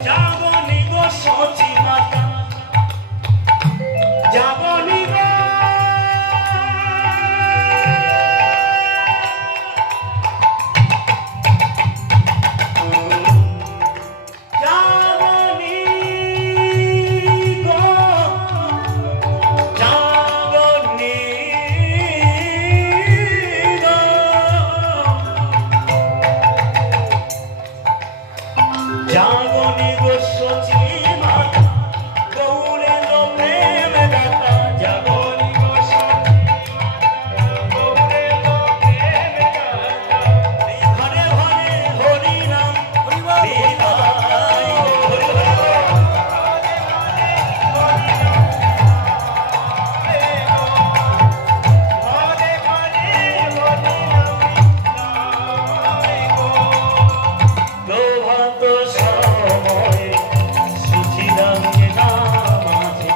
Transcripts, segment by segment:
জাগনি গো সচি মাতা জাগনি গো জাগনি গো জাগনি গো জাগনি গো সচি মাতা গৌরে লো প্রেম দাতা জাগনি গো সচি গৌরে লো প্রেম দাতা এই ঘরে ঘরে হরি নাম বিলাই হরি হরি ঘরে ঘরে হরি নাম বিলাই গো প্রভাত সময়ে সুচিরাম নামাজে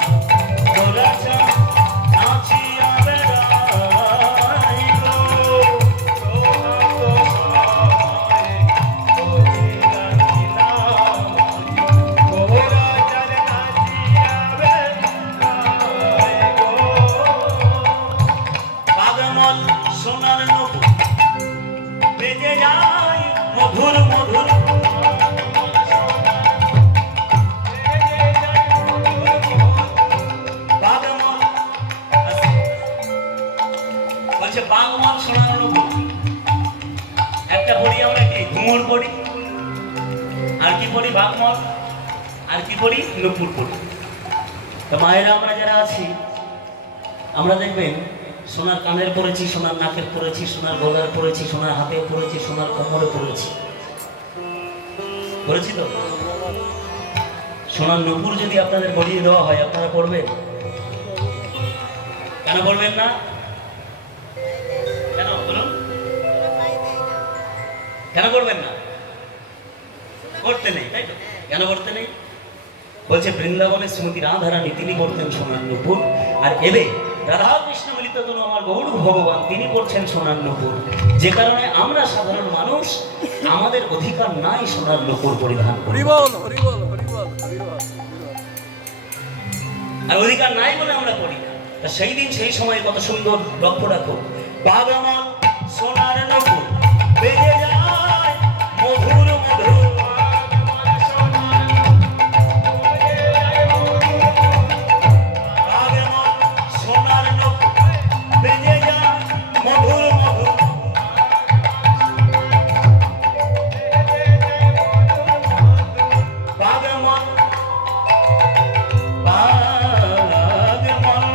দোলাচা নাচিয়া বেড়াই গো প্রভাত সময়ে সুচিরাম নামাজে দোলাচা নাচিয়া বেড়াই গো বাগমল সোনার নূপুর বেজে যায় মধুর মধুর বলছে বাগমল সোনার নূপুর একটা পড়ি আমরা কি ঘুমুর পড়ি আর কি পড়ি বাগমল আর কি পড়ি নূপুর পড়ি তো মায়েরা আমরা যারা আছি আমরা দেখবেন সোনার কানের পরেছি সোনার নাকের পরেছি সোনার গলার পরেছি সোনার হাতেও পরেছি সোনার কোমরে পরেছি পরেছি তো সোনার নূপুর যদি আপনাদের গড়িয়ে দেওয়া হয় আপনারা পড়বেন কেন পড়বেন না কেন বলুন কেন করবেন না করতে নেই তাই তো কেন করতে নেই বলছে বৃন্দাবনে শ্রীমতী রাধারানী তিনি করতেন সোনার নূপুর আর এবে রাধা কৃষ্ণ মিলিত তনু আমার গৌর ভগবান তিনি করছেন সোনার নূপুর যে কারণে আমরা সাধারণ মানুষ আমাদের অধিকার নাই সোনার নূপুর পরিধান করি আর অধিকার নাই বলে আমরা করি না তা সেই দিন সেই সময় কত সুন্দর লক্ষ্য রাখো বাগমল সোনার নূপুর বেজে যায় মধুর মধুর বেজে যায় মধুর মধুর বাগমল বাগমল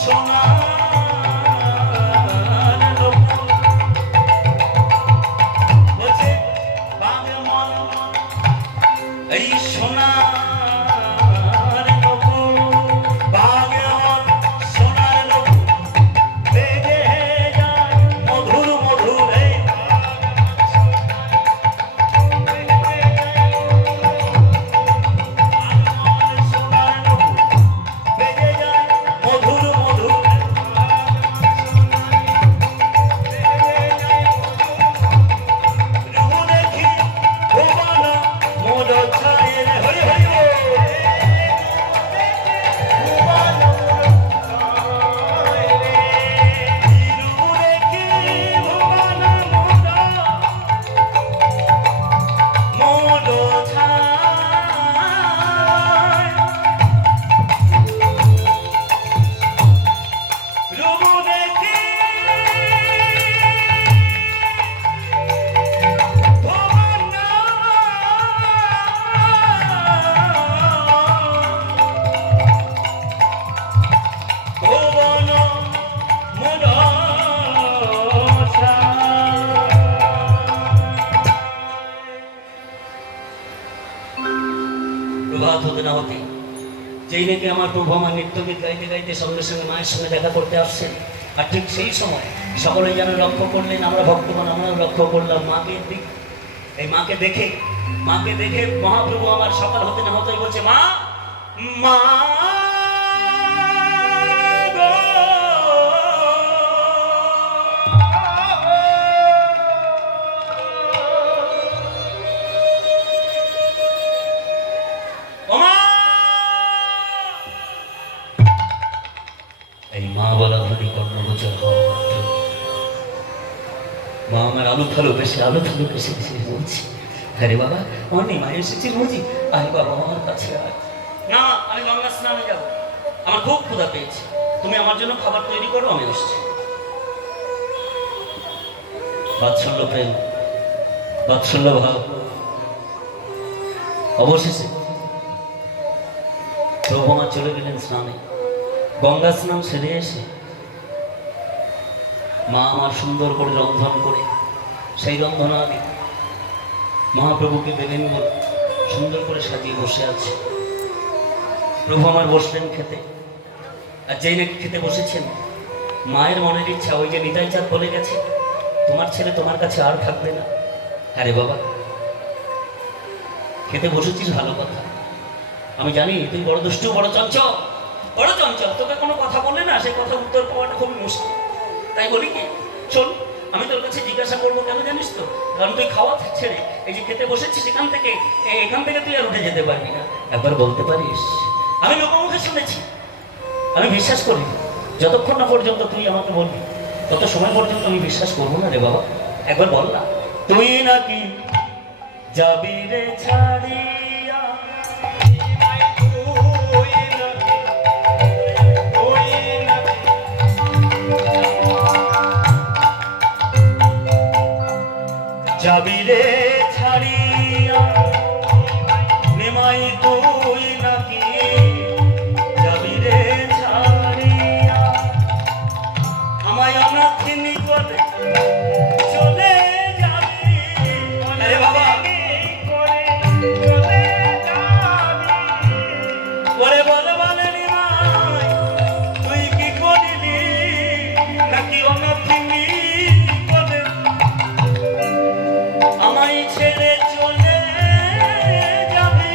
সোনার নূপুর বলছে বাগমল এই সোনা প্রভাত হতে না হতে যেই নাকি আমার প্রভু আমার নৃত্যগীত গাইতে গাইতে সঙ্গে সঙ্গে মায়ের সঙ্গে দেখা করতে আসছেন আর ঠিক সেই সময় সকলে যেন লক্ষ্য করলেন আমরা ভক্তগণ আমরা লক্ষ্য করলাম মাকে দিক এই মাকে দেখে মহাপ্রভু আমার সকাল হতে না হতেই বলছে মা মা গো আলু থালু বেশি বলছি। আরে বাবা আমার নিমাই এসেছি বুঝি, আরে বাবা আমার কাছে আয়। না আমি গঙ্গা স্নানে যাবো, আমার খুব ক্ষুধা পেয়েছে, তুমি আমার জন্য খাবার তৈরি করো, আমি আসছি। বাৎসল্য প্রেম, বাৎসল্য ভাব। অবশেষে প্রভু আমার চলে গেলেন স্নানে। গঙ্গা স্নান সেরে এসে মা আমার সুন্দর করে রন্ধন করে সেই রন্ধনাদি মহাপ্রভুকে দেবেন বলে সুন্দর করে সাজিয়ে বসে আছে। প্রভু আমার বসলেন খেতে, আর যেই নাকি খেতে বসেছেন মায়ের মনের ইচ্ছা, ওই যে নিতাই চাঁদ বলে গেছে তোমার ছেলে তোমার কাছে আর থাকবে না। আরে বাবা খেতে বসেছিস ভালো কথা, আমি জানি তুই বড় দুষ্টু, বড় চঞ্চল, তোকে কোনো কথা বললে না সেই কথা উত্তর পাওয়াটা খুবই মুশকিল। তাই বলি কি শোন, আমি তোর কাছে জিজ্ঞাসা করবো কেন জানিস তো, কারণ তুই খাওয়া ছেড়ে এই যে খেতে বসেছিস এখান থেকে তুই আর উঠে যেতে পারবি না। একবার বলতে পারিস? আমি লোকমুখে শুনেছি, আমি বিশ্বাস করি যতক্ষণ না পর্যন্ত তুই আমাকে বলবি তত সময় পর্যন্ত আমি বিশ্বাস করবো না রে বাবা। একবার বল না, তুই নাকি যাবি রে ছাড়িয়া, যাবি রে ছাড়িয়া নিমাই তুই নাকি যাবি রে ছাড়িয়া, আমায় অনাথিনী করে চলে যাবি। আরে বাবা ওরে বলে বলে নিমাই তুই কি করিলি নাকি অনাথিনী করে আমায় ছেড়ে চলে যাবি।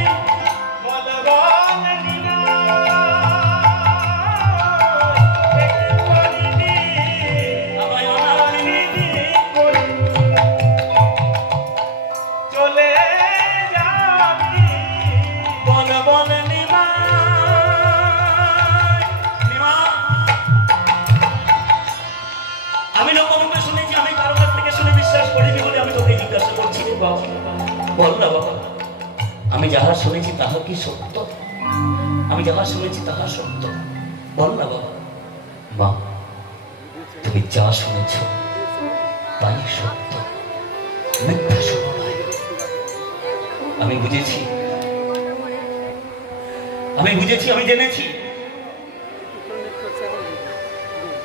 আমায় অনাথিনী করে চলে যাবি। বলে বলে আমি লোকমুখে শুনেছি, আমি কারো কাছ থেকে শুনে বিশ্বাস করিনি বলে আমি তোকে জিজ্ঞাসা করছি রে বাবা। বল না বাবা, আমি যাহা শুনেছি তাহা কি সত্য? আমি যাহা শুনেছি তাহা সত্য, বল না বাবা। মা তুমি যা শুনেছ তাই সত্য, মিথ্যা শুনো নাই। আমি বুঝেছি, আমি জেনেছি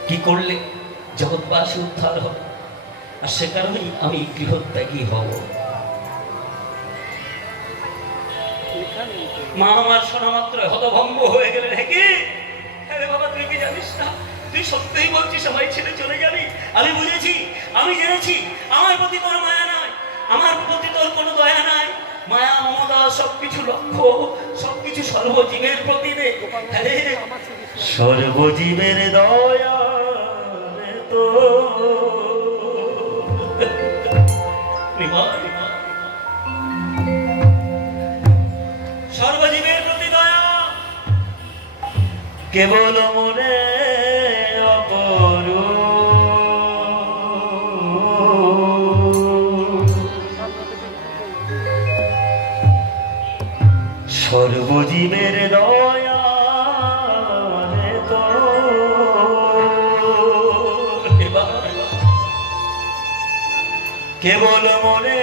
কি করলে জগৎবাসী উদ্ধার হবে, আর সে কারণেই আমি গৃহত্যাগী হব। মা আমার শোনা মাত্র হতভম্ব হয়ে গেলেন। হে কি আরে বাবা তুই কি জানিস না, তুই সত্যিই বলছিস আমায় ছেড়ে চলে যাবি? আমি বুঝেছি, আমি জেনেছি আমার প্রতি তোর মায়া নাই, আমার প্রতি তোর কোনো দয়া নাই। মায়া মমতা সবকিছু লক্ষ্য, সবকিছু সর্বজীবের প্রতি রে। সর্বজীবের দয়া তো সর্বজীবের প্রতি দয়া কেবল মনে অপরূপ। সর্বজীবের দয়া তো কেবল মনে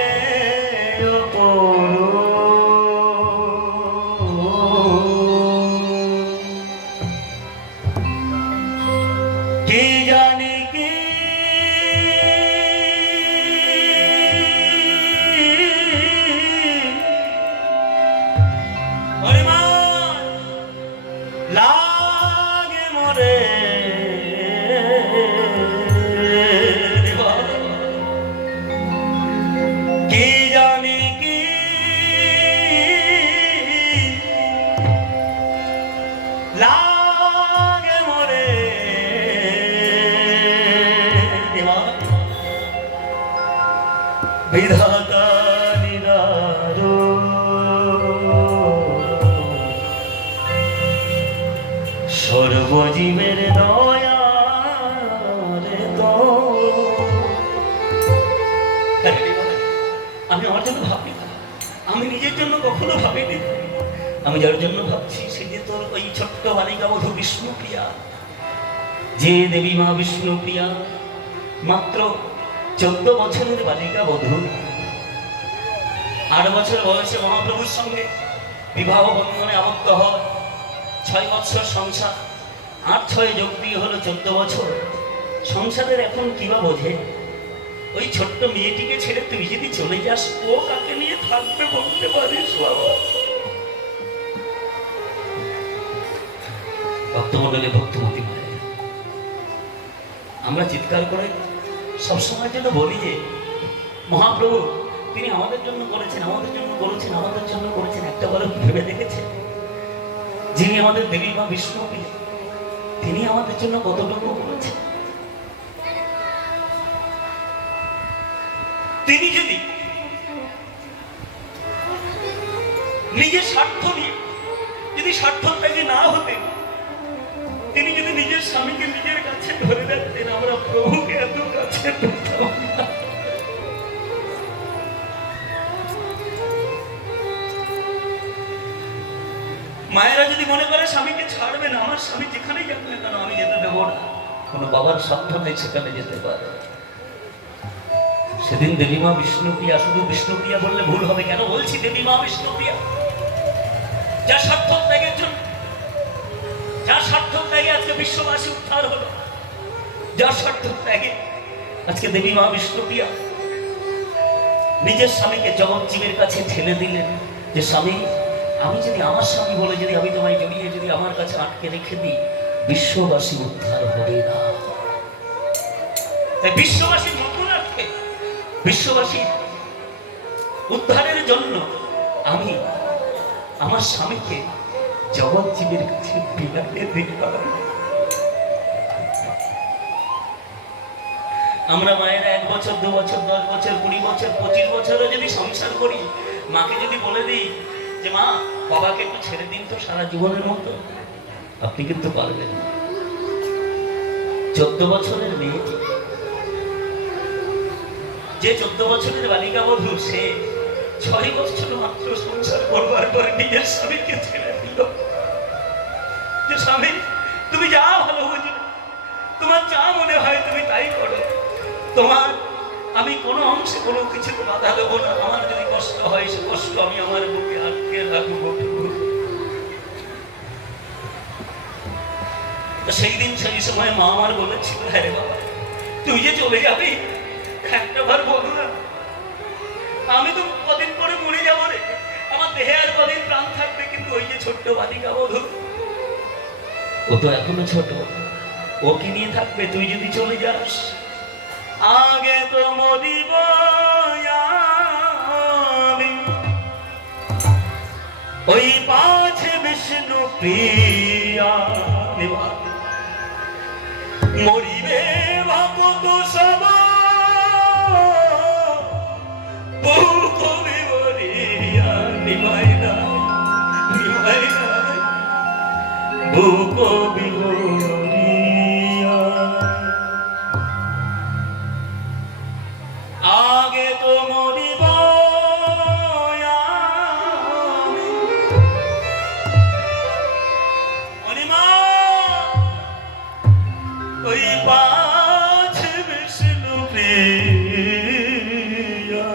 কি জানি কি লাগে মরে কি জানি কি লাগে মরে বিধাতা নিদারু সর্বজীবের দয়া রে তো আমি আমার জন্য ভাবি না, আমি নিজের জন্য কখনো ভাবিনি। আমি যার জন্য ভাবছি সে যে তোর ওই ছোট্ট বালিকা বধূ বিষ্ণুপ্রিয়া, যে দেবী মা বিষ্ণুপ্রিয়া মাত্র 14 বছরের বালিকা বধূ 8 বছর বয়সে মহাপ্রভুর সঙ্গে বিবাহ বন্ধনে আবদ্ধ হয়। 6 বছর সংসার, 8-6 যোগ দিয়ে হলো 14 বছর। সংসারের এখন কিবা বোঝে? ওই ছোট্ট মেয়েটিকে ছেড়ে তুই যদি চলে যাস, ও কাকে নিয়ে থাকবে বলতে পারিস বাবা? ভক্তমণ্ডলে ভক্তমতী মায়ের, আমরা চিৎকার করে সবসময়ের জন্য বলি যে মহাপ্রভু তিনি আমাদের জন্য করেছেন, আমাদের জন্য করেছেন, আমাদের জন্য করেছেন। একটা বার ভেবে দেখেছেন যিনি আমাদের দেবী মা বিষ্ণুপ্রিয়া, তিনি আমাদের জন্য কতটুকু করেছেন? তিনি যদি নিজের স্বার্থ নিয়ে যদি স্বার্থ ত্যাগী না হতেন, তিনি যদি নিজের স্বামীকে নিজের কাছে ধরে রাখতেন, আমরা প্রভুকে এত কাছে পেতাম না। মায়েরা যদি মনে করে স্বামীকে ছাড়বে না, আমার স্বামী যেখানেই যাবে না কেন আমি যেতে দেবো না, কোনো বাবার স্বার্থ নেই সেখানে যেতে পারে। সেদিন দেবী মা বিষ্ণুপ্রিয়া, শুধু বিষ্ণুপ্রিয়া বললে ভুল হবে, কেন বলছি দেবী মা বিষ্ণুপ্রিয়া, যার স্বার্থ ত্যাগের জন্য, যার স্বার্থ ত্যাগে আজকে বিশ্ববাসী উদ্ধার হলো, যার স্বার্থ ত্যাগে আজকে দেবী মা বিষ্ণুপ্রিয়া নিজের স্বামীকে জগৎজীবের কাছে ঠেলে দিলেন যে স্বামী, আমি যদি আমার স্বামী বলে যদি আমি তোমায় জড়িয়ে যদি আমার কাছে আটকে রেখে দিই, বিশ্ববাসী উদ্ধার হবে না। তাই বিশ্ববাসীর মঙ্গলার্থে, বিশ্ববাসীর উদ্ধারের জন্য আমি আমার স্বামীকে জগৎজীবের কাছে বিলাইয়ে দিলাম। আমরা মায়েরা 1 বছর, 2 বছর, 10 বছর, 20 বছর, 25 বছরও যদি সংসার করি, মাকে যদি বলে দিই যে মা বাবাকে একটু ছেড়ে দিন তো সারা জীবনের মতো, আপনি কিন্তু পারবেন না। 14 বছরের মেয়ে, যে 14 বছরের বালিকা বধূ, সে 6 বছর মাত্র সংসার করবার পরে নিজের স্বামীকে ছেড়ে দিল যে স্বামী তুমি যা ভালো বুঝো, তোমার যা মনে হয় তুমি তাই করো, তোমার আমি কোনো অংশে কোনো কিছু বাধা দেবো না, আমার যদি কষ্ট হয় সে কষ্ট আমি আমার বুকে আটকে রাখবো। সেই দিন সেই সময় মা আমার বলেছিল, হ্যাঁ রে বাবা তুই যে চলে যাবি একটা বার বলো না, আমি তো কদিন পরে মরে যাবো রে, আমার দেহে আর কদিন প্রাণ থাকবে, কিন্তু ওই যে ছোট্ট বালিকা বধূ ও তো এখনো ছোট, ওকে নিয়ে থাকবে, তুই যদি চলে যাস। আগে তো মরিব আমি, ওই পাছে বিষ্ণু প্রিয়া, মরিবে ভগত সব কবি মরিয়া, নিমাই না নিমাই না বুক বিমরিয়া। আগে তো মরিব ওই পাঁচ বিষ্ণু প্রিয়া।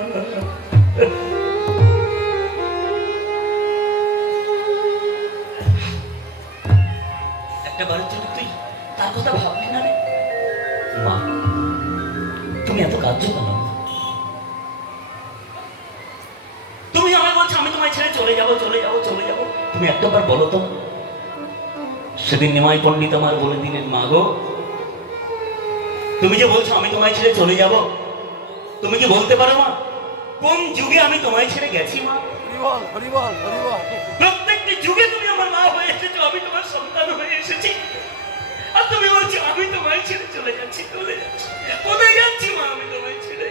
একটা বারের জন্য তুই তার কথা ভাবলি না রে মা? তুমি এত কাঁদছো কেন? তুমি আমায় বলছো আমি তোমায় ছেড়ে চলে যাবো চলে যাবো চলে যাবো, তুমি একটাবার বলো তো। সেদিন নিমাই পণ্ডিত আমার বলে দিলেন, মা গো তুমি যে বলছো আমি তোমায় ছেড়ে চলে যাব, তুমি কি বলতে পারো মা কোন যুগে আমি তোমায় ছেড়ে গেছি? মা প্রত্যেকটি যুগে তুমি আমার মা হয়ে এসেছো, আমি তোমার সন্তান হয়ে এসেছি, আর তুমি বলছো আমি তোমায় ছেড়ে চলে যাচ্ছি। চলে যাচ্ছি কোথায় যাচ্ছি মা? আমি তোমায় ছেড়ে,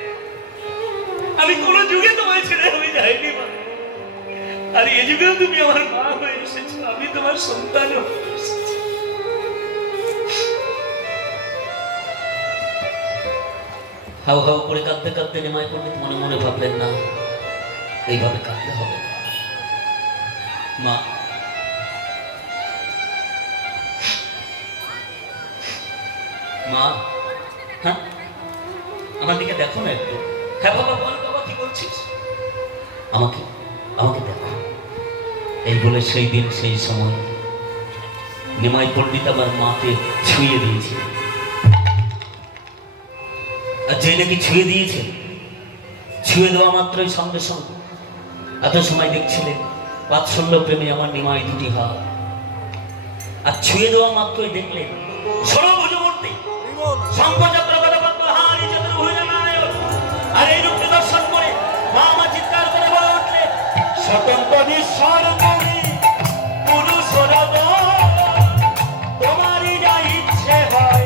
আমি কোন যুগে তোমায় ছেড়ে আমি যাইনি মা, আর এই যুগেও তুমি আমার মা হয়ে এসেছো, আমি তোমার সন্তান হয়ে এসেছি। হাউ হাউ করে কাঁদতে কাঁদতে নিমাই পণ্ডিত মনে মনে ভাবলেন, না এইভাবে কাঁদতে হবে মা। মা, হ্যাঁ আমার দিকে দেখো না একটু। হ্যাঁ বাবা বল, বাবা কি বলছিস? আমাকে আমাকে দেখো। এই বলে সেই দিন সেই সময় নিমাই পণ্ডিত আমার মাকে ছুঁয়ে দিয়েছে। আর যে নাকি ছুঁয়ে দিয়েছে, ছুঁয়ে দেওয়া মাত্রই সঙ্গে সঙ্গে এত সময় দেখছিলেন বাৎসল্য প্রেমে আমার নিমাই দুটি হাত, আর ছুঁয়ে দেওয়া মাত্রই দেখলেন সর্বভুজমূর্তি শঙ্খচক্র গদপদ্ম হারি চতুর্ভুজ নারায়ণ। আর এই রূপকে দর্শন করে মা আমার চিৎকার করে বলে উঠলেন, স্বতন্ত্র ঈশ্বর তুমি পুরুষরা তোমারই যা ইচ্ছে হয়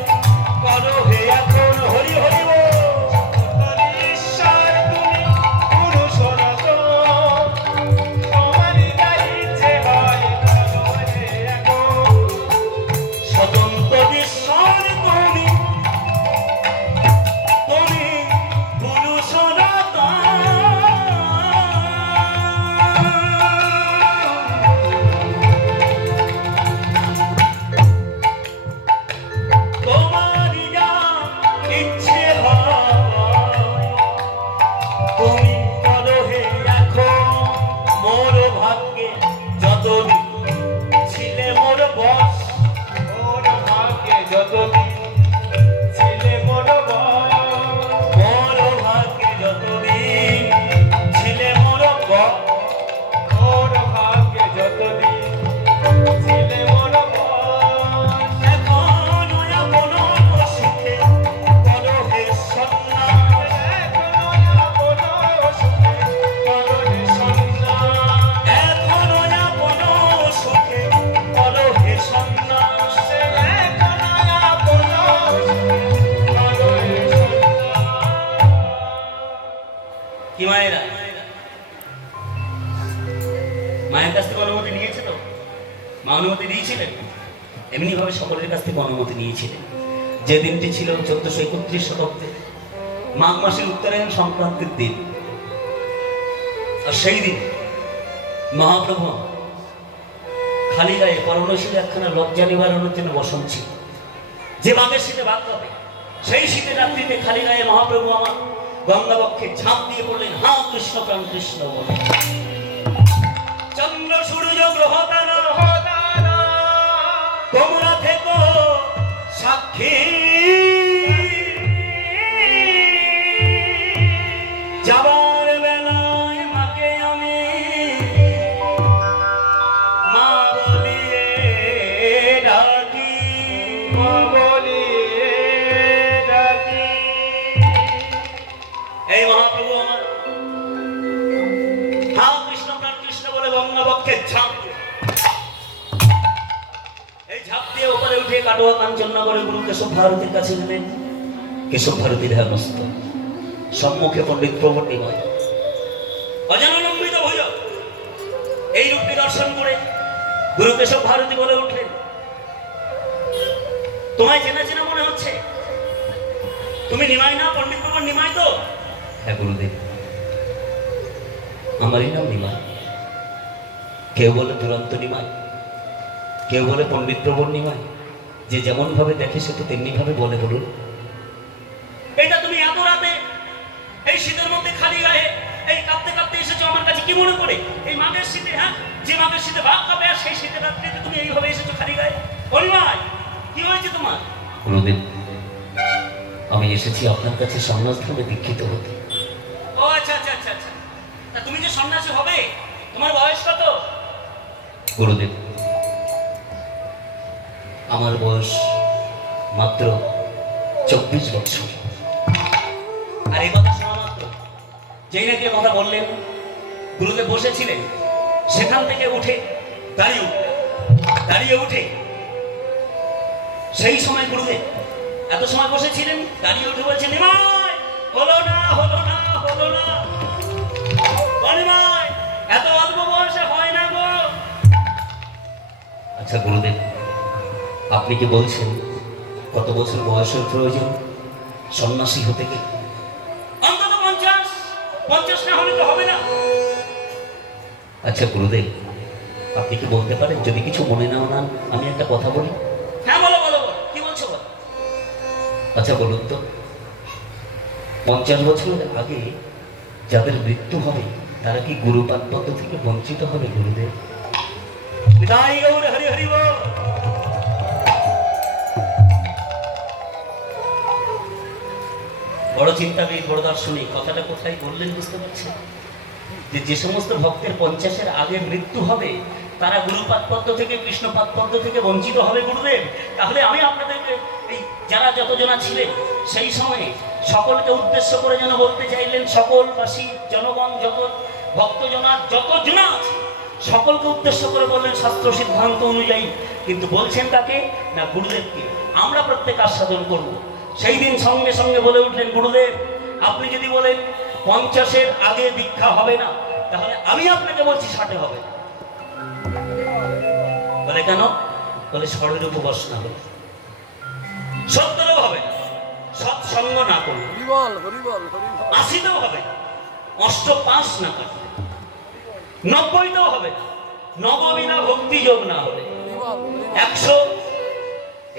করো হে এখন। হরি হরি বল। কি মায়েরা মায়ের কাছ থেকে অনুমতি নিয়েছে তো? মা অনুমতি দিয়েছিলেন? এমনি ভাবে সকলের কাছ থেকে অনুমতি নিয়েছিলেন। যে দিনটি ছিল 1431 শতাব্দে মাঘ মাসের উত্তরায়ণ সংক্রান্তির দিন। আর সেই দিন মহাপ্রভু খালি গায়ে করণশীল একখানা লজ্জা নিবারণের জন্য বসন ছিল। যে মাঘের শীতে বাদ হবে, সেই শীতের রাত্রিতে খালি গায়ে মহাপ্রভু আমার গঙ্গাবক্ষে ঝাঁপ দিয়ে পড়লেন, হা কৃষ্ণ প্রাণ কৃষ্ণ বলে। চন্দ্র সূর্য গ্রহ তারা তোমরা থেকো সাক্ষী, যাবার বেলায় মাকে আমি মা বলিয়ে ডাকি, মা বলিয়ে ডাকি। এই মহাপ্রভু আমার হা কৃষ্ণ প্রাণ কৃষ্ণ বলে গঙ্গাবক্ষে ঝাঁপ, এই ঝাঁপ দিয়ে ওপরে উঠে কাটোয়া কাঞ্চননগরে গুরু কেশব ভারতীর কাছে গেলেন। কেশব ভারতী ধ্যানস্থ, সম্মুখে পণ্ডিত প্রবর্তিময় অজানলম্বিত হইল। এই রূপটি দর্শন করে গুরু কেশব ভারতী বলে উঠলেন, তোমায় চেনা চেনা মনে হচ্ছে, তুমি নিমাই না? পণ্ডিত প্রবর নিমাই তো? হ্যাঁ গুরুদেব, আমারই নাম নিমাই। কেউ বলে দুরন্ত নিমাই, কেউ বলে পণ্ডিত প্রবর নিমাই। যে যেমন ভাবে দেখে সে তো তেমনি ভাবে বলে। বলুন, এটা তুমি এত রাতে এই শীতের মধ্যে খালি গায়ে এই কাঁপতে কাঁপতে এসেছো আমার কাছে কি মনে করে? এই মাঘের শীতে, হ্যাঁ যে মাঘের শীতে ভাগ কাঁপে, আর সেই শীতের রাত্রিতে তুমি এইভাবে এসেছো খালি গায়ে। নিমাই, কি হয়েছে তোমার? গুরুদেব, আমি এসেছি আপনার কাছে সন্ন্যাস ধর্মে দীক্ষিত হতে। ও আচ্ছা আচ্ছা আচ্ছা আচ্ছা, তা তুমি যে সন্ন্যাসী হবে, তোমার বয়স কত? গুরুদেব, আমার বয়স মাত্র 24 বছর। আর এই কথা শোনা মাত্র যেই নাকি কথা বললেন, গুরুদেব বসেছিলেন, সেখান থেকে উঠে দাঁড়িয়ে উঠে সেই সময় গুরুদেব এত সময় বসেছিলেন, দাঁড়িয়ে উঠে বলছেন, নিমাই হলো না হলো না হলো না, নিমাই এত অল্প বয়সে হয় না গো। আচ্ছা গুরুদেব, আপনি কি বলছেন কত বছর বয়সের প্রয়োজন সন্ন্যাসী হতে গেলে? অন্তত 50 না হলে তো হবে না। আচ্ছা গুরুদেব, আপনি কি বলতে পারেন, যদি কিছু মনে নাও না, আমি একটা কথা বলি? হ্যাঁ বলো বলো বলো, কি বলছো বলো। আচ্ছা বলুন তো, 50 বছর আগে যাদের মৃত্যু হবে তারা কি গুরুপাদ পদ্ম থেকে বঞ্চিত হবে গুরুদেব? বিদায় গৌর হরি হরি বল। বড় চিন্তাবিদ, বড় দার্শনিক, কথাটা কোথায় বললেন বুঝতে পারছেন? যে সমস্ত ভক্তের 50-এর আগে মৃত্যু হবে তারা গুরুপাদ পদ্ম থেকে, কৃষ্ণপাদ পদ্ম থেকে বঞ্চিত হবে গুরুদেব। তাহলে আমি আপনাদেরকে এই যারা যতজনা ছিলেন সেই সময়ে সকলকে উদ্দেশ্য করে যেন বলতে চাইলেন, সকলবাসী জনগণ, যত ভক্তজনা যত জনা আছে সকলকে উদ্দেশ্য করে বললেন শাস্ত্র সিদ্ধান্ত অনুযায়ী। কিন্তু বলছেন কাকে না? গুরুদেবকে। আমরা প্রত্যেক আস্বাদন করব। সেই দিন সঙ্গে সঙ্গে বলে উঠলেন, গুরুদেব আপনি যদি বলেন 50-এর আগে দীক্ষা হবে না, তাহলে আমি আপনাকে বলছি 60-এ হবে। বলে কেন? বলে ষড়ের উপবাস না হলে, সত্তরেও হবে না, সৎসঙ্গ না করলে, 80-তেও হবে না, অষ্টপাশ না কাটলে, 90-তেও হবে না, নববিনা ভক্তি যোগ না হলে, 100,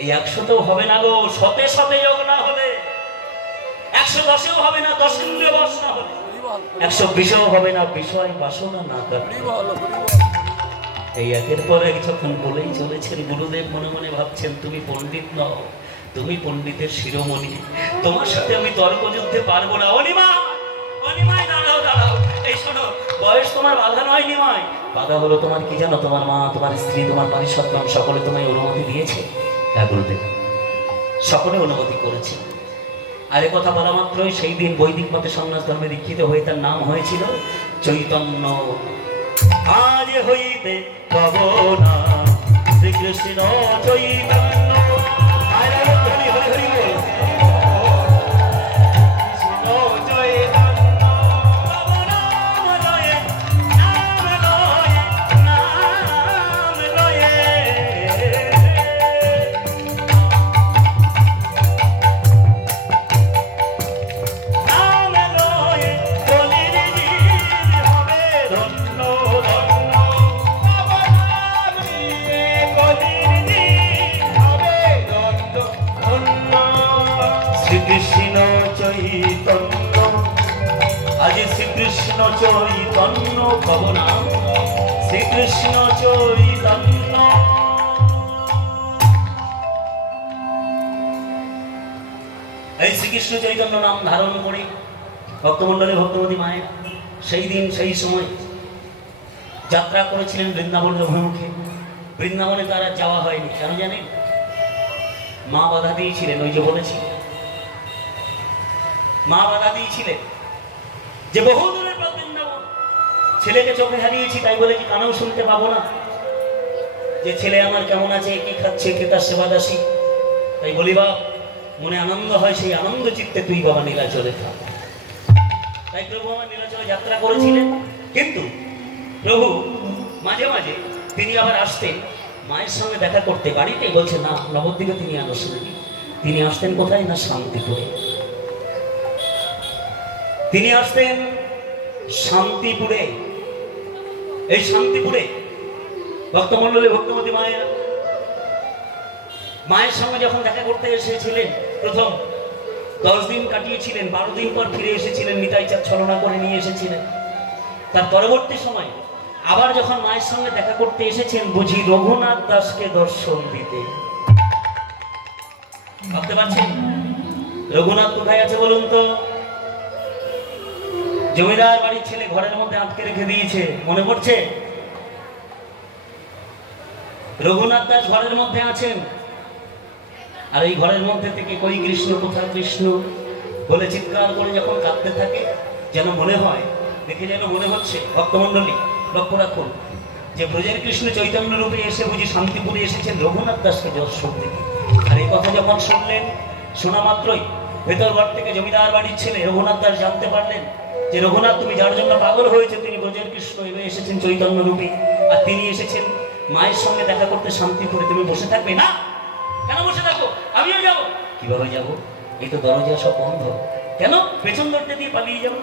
এই 100-তেও হবে না গো, 100-এ যোগ না হলে, 110-এও হবে না, 10 ইন্দ্রিয় বশ না হলে, 120-এও হবে না, বিষয় বাসনা না কাটলে। এই একের পর এক যখন বলেই চলেছেন, গুরুদেব মনে মনে ভাবছেন তুমি পণ্ডিত নও, তুমি পণ্ডিতের শিরোমণি, তোমার সাথে আমি তর্কযুদ্ধে পারবো না। অনিমা, অনিমায় দাঁড়াও দাঁড়াও, এই শোনো, বয়স তোমার বাধা নয় নিমায়, বাধা হলো তোমার কি জানো? তোমার মা, তোমার স্ত্রী, তোমার পারিষদগণ সকলে তোমায় অনুমতি দিয়েছে। হ্যাঁ গুরুদেব, সকলে অনুমতি করেছে। আর এ কথা বলা মাত্রই সেই দিন বৈদিক মতে সন্ন্যাস ধর্মে দীক্ষিত হয়ে তার নাম হয়েছিল চৈতন্য। আজ হইতে পাবনা শ্রীকৃষ্ণ চৈতন্য। হরি হরি হরি বল। শ্রীকৃষ্ণ চৈতন্য, আজ শ্রীকৃষ্ণ চৈতন্য ভবনা, শ্রীকৃষ্ণ চৈতন্য। এই শ্রীকৃষ্ণ চৈতন্য নাম ধারণ করে ভক্তমণ্ডলী, ভক্তবতী মায়ের সেই দিন সেই সময় যাত্রা করেছিলেন বৃন্দাবনের অভিমুখে। বৃন্দাবনে তারা যাওয়া হয়নি, কেন জানেন? মা বাধা দিয়েছিলেন। ওই যে বলেছি, মা বাধা দিয়েছিলেন যে বহু দূরের পথ বৃন্দাবন, ছেলেকে চোখে হারিয়েছি তাই বলে কি কানেও শুনতে পাবো না যে ছেলে আমার কেমন আছে, কি খাচ্ছে, কে তার সেবা দাসী? তাই বলি বাপ, মনে আনন্দ হয়, সেই আনন্দ চিত্তে তুই বাবা নীলাচলে থাক। তাই প্রভু আমার নীলাচলে যাত্রা করেছিলেন। কিন্তু প্রভু মাঝে মাঝে তিনি আবার আসতেন মায়ের সঙ্গে দেখা করতে বাড়িতে। বলছে না, নবদ্বীপে তিনি আসেননি, তিনি আসতেন কোথায় না শান্তিপুরে। তিনি আসতেন শান্তিপুরে। এই শান্তিপুরে ভক্তমণ্ডলী, ভক্তবতী মায়েরা মায়ের সঙ্গে যখন দেখা করতে এসেছিলেন, প্রথম 10 দিন কাটিয়েছিলেন, 12 দিন পর ফিরে এসেছিলেন, নিতাই চাঁদ ছলনা করে নিয়ে এসেছিলেন। তার পরবর্তী সময় আবার যখন মায়ের সঙ্গে দেখা করতে এসেছেন, বুঝি রঘুনাথ দাসকে দর্শন দিতে। ভাবতে পারছেন রঘুনাথ কোথায় আছে বলুন তো? জমিদার বাড়ির ছেলে ঘরের মধ্যে আটকে রেখে দিয়েছে, মনে পড়ছে? রঘুনাথ দাস ঘরের মধ্যে আছেন, আর এই ঘরের মধ্যে থেকে কই কৃষ্ণ, কোথা কৃষ্ণ বলে চিৎকার করে যখন কাঁদতে থাকে, যেন মনে হয়, দেখে যেন মনে হচ্ছে, ভক্তমণ্ডলী লক্ষ্য রাখুন, যে ব্রজের কৃষ্ণ চৈতন্য রূপে এসে বুঝি শান্তিপুরে এসেছেন রঘুনাথ দাসকে দর্শন দিতে। আর এই কথা যখন শুনলেন, শোনা মাত্রই ভেতর ঘর থেকে জমিদার বাড়ির ছেলে রঘুনাথ দাস জানতে পারলেন যে রঘুনাথ, তুমি যার জন্য পাগল হয়েছে তিনি ব্রজের কৃষ্ণ এসেছেন চৈতন্য রূপে, আর তিনি এসেছেন মায়ের সঙ্গে দেখা করতে শান্তিপুরে। তুমি বসে থাকবে না? কেন বসে থাকো? আমিও যাব। কিভাবে যাব? এই তো দরজা সব বন্ধ। কেন? পেছন দরজা দিয়ে পালিয়ে যাবো।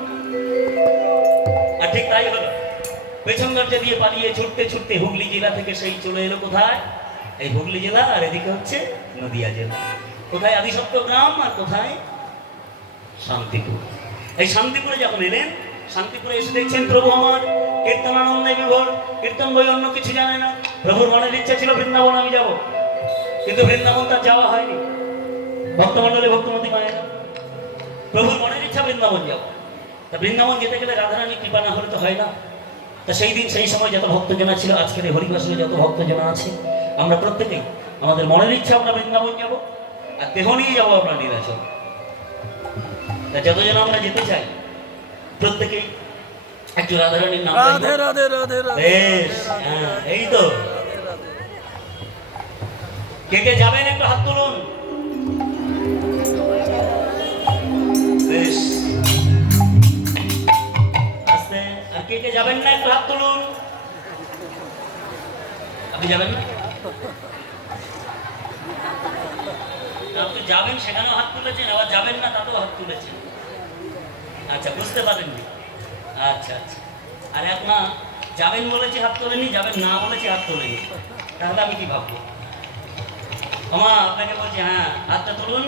আর ঠিক তাই হলো। পেছন দরজা দিয়ে পালিয়ে ছুটতে ছুটতে হুগলি জেলা থেকে সেই চলে এলো কোথায়? এই হুগলি জেলা, আর এদিকে হচ্ছে নদিয়া জেলা। কোথায়? আদিসপ্ত গ্রাম, আর কোথায়? শান্তিপুর। এই শান্তিপুরে যখন এলেন, শান্তিপুরে এসে দেখছেন প্রভু আমার কীর্তনানন্দে বিভোর, কীর্তন বই অন্য কিছু জানে না। প্রভুর মনের ইচ্ছা ছিল বৃন্দাবন আমি যাব, কিন্তু বৃন্দাবন তার যাওয়া হয়নি। ভক্তমণ্ডলে ভক্তমতী মায়েরা, প্রভুর মনের ইচ্ছা বৃন্দাবন যাব। তা বৃন্দাবন যেতে গেলে রাধারানী কৃপা না হলে তো হয় না। তা সেই দিন সেই সময় যত ভক্তজনা ছিল, আজকের এই হরিবাসনে যত ভক্তজনা আছে, আমরা প্রত্যেকেই আমাদের মনের ইচ্ছা আমরা বৃন্দাবন যাব, আর দেহ নিয়ে যাবো আমরা নীলাচল। তা যতজন আমরা যেতে চাই প্রত্যেকেই একটু রাধারানীর নাম রাধে রাধে রাধে রাধে। বেশ, হ্যাঁ, এই তো। কে কে যাবেন একটু হাত তুলুন। বেশ, আস্তে। আর কে কে যাবেন না একটু হাত তুলুন। আপনি যাবেন না? আপনি যাবেন সেখানেও হাত তুলেছেন, আবার যাবেন না তাতেও হাত তুলেছেন। আচ্ছা, বুঝতে পারেননি। আচ্ছা আচ্ছা। আর এক মা যাবেন বলেছে হাত তোলেনি, যাবেন না বলেছে হাত তোলেনি, তাহলে আমি কি ভাববো? আমা আপনাকে বলছি, হ্যাঁ হাতটা তুলুন,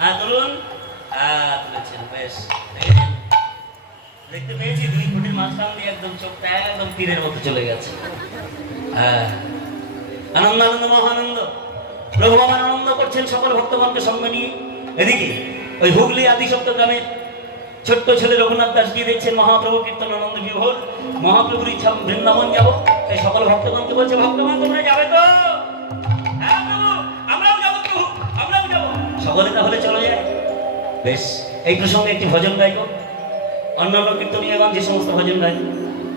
হ্যাঁ তুলুন। হ্যাঁ তুলেছেন, বেশ। দেখেছেন, দেখতে পেয়েছি 2 ফুটের মাঝখান দিয়ে একদম চোখটা একদম তীরের মতো চলে গেছে। হ্যাঁ, আনন্দ আনন্দ মহানন্দ। প্রভু আমার আনন্দ করছেন সকল ভক্তগণকে সঙ্গে নিয়ে। এদিকে ওই হুগলি আদিসপ্ত গ্রামের ছোট্ট ছেলে রঘুনাথ দাস গিয়ে দেখছেন মহাপ্রভু কীর্তন আনন্দ বিভোর, মহাপ্রভুর ইচ্ছা বৃন্দাবন যাব। তাই সকল ভক্তগণকে বলছে, ভক্তগণ তোমরা যাবে তো? হ্যাঁ প্রভু, আমরাও যাবো প্রভু, আমরাও যাবো। সকলে তাহলে চলে যায়। বেশ, এই প্রসঙ্গে একটি ভজন গাইব। অন্যান্য কীর্তনীয়গণ যে সমস্ত ভজন গাই,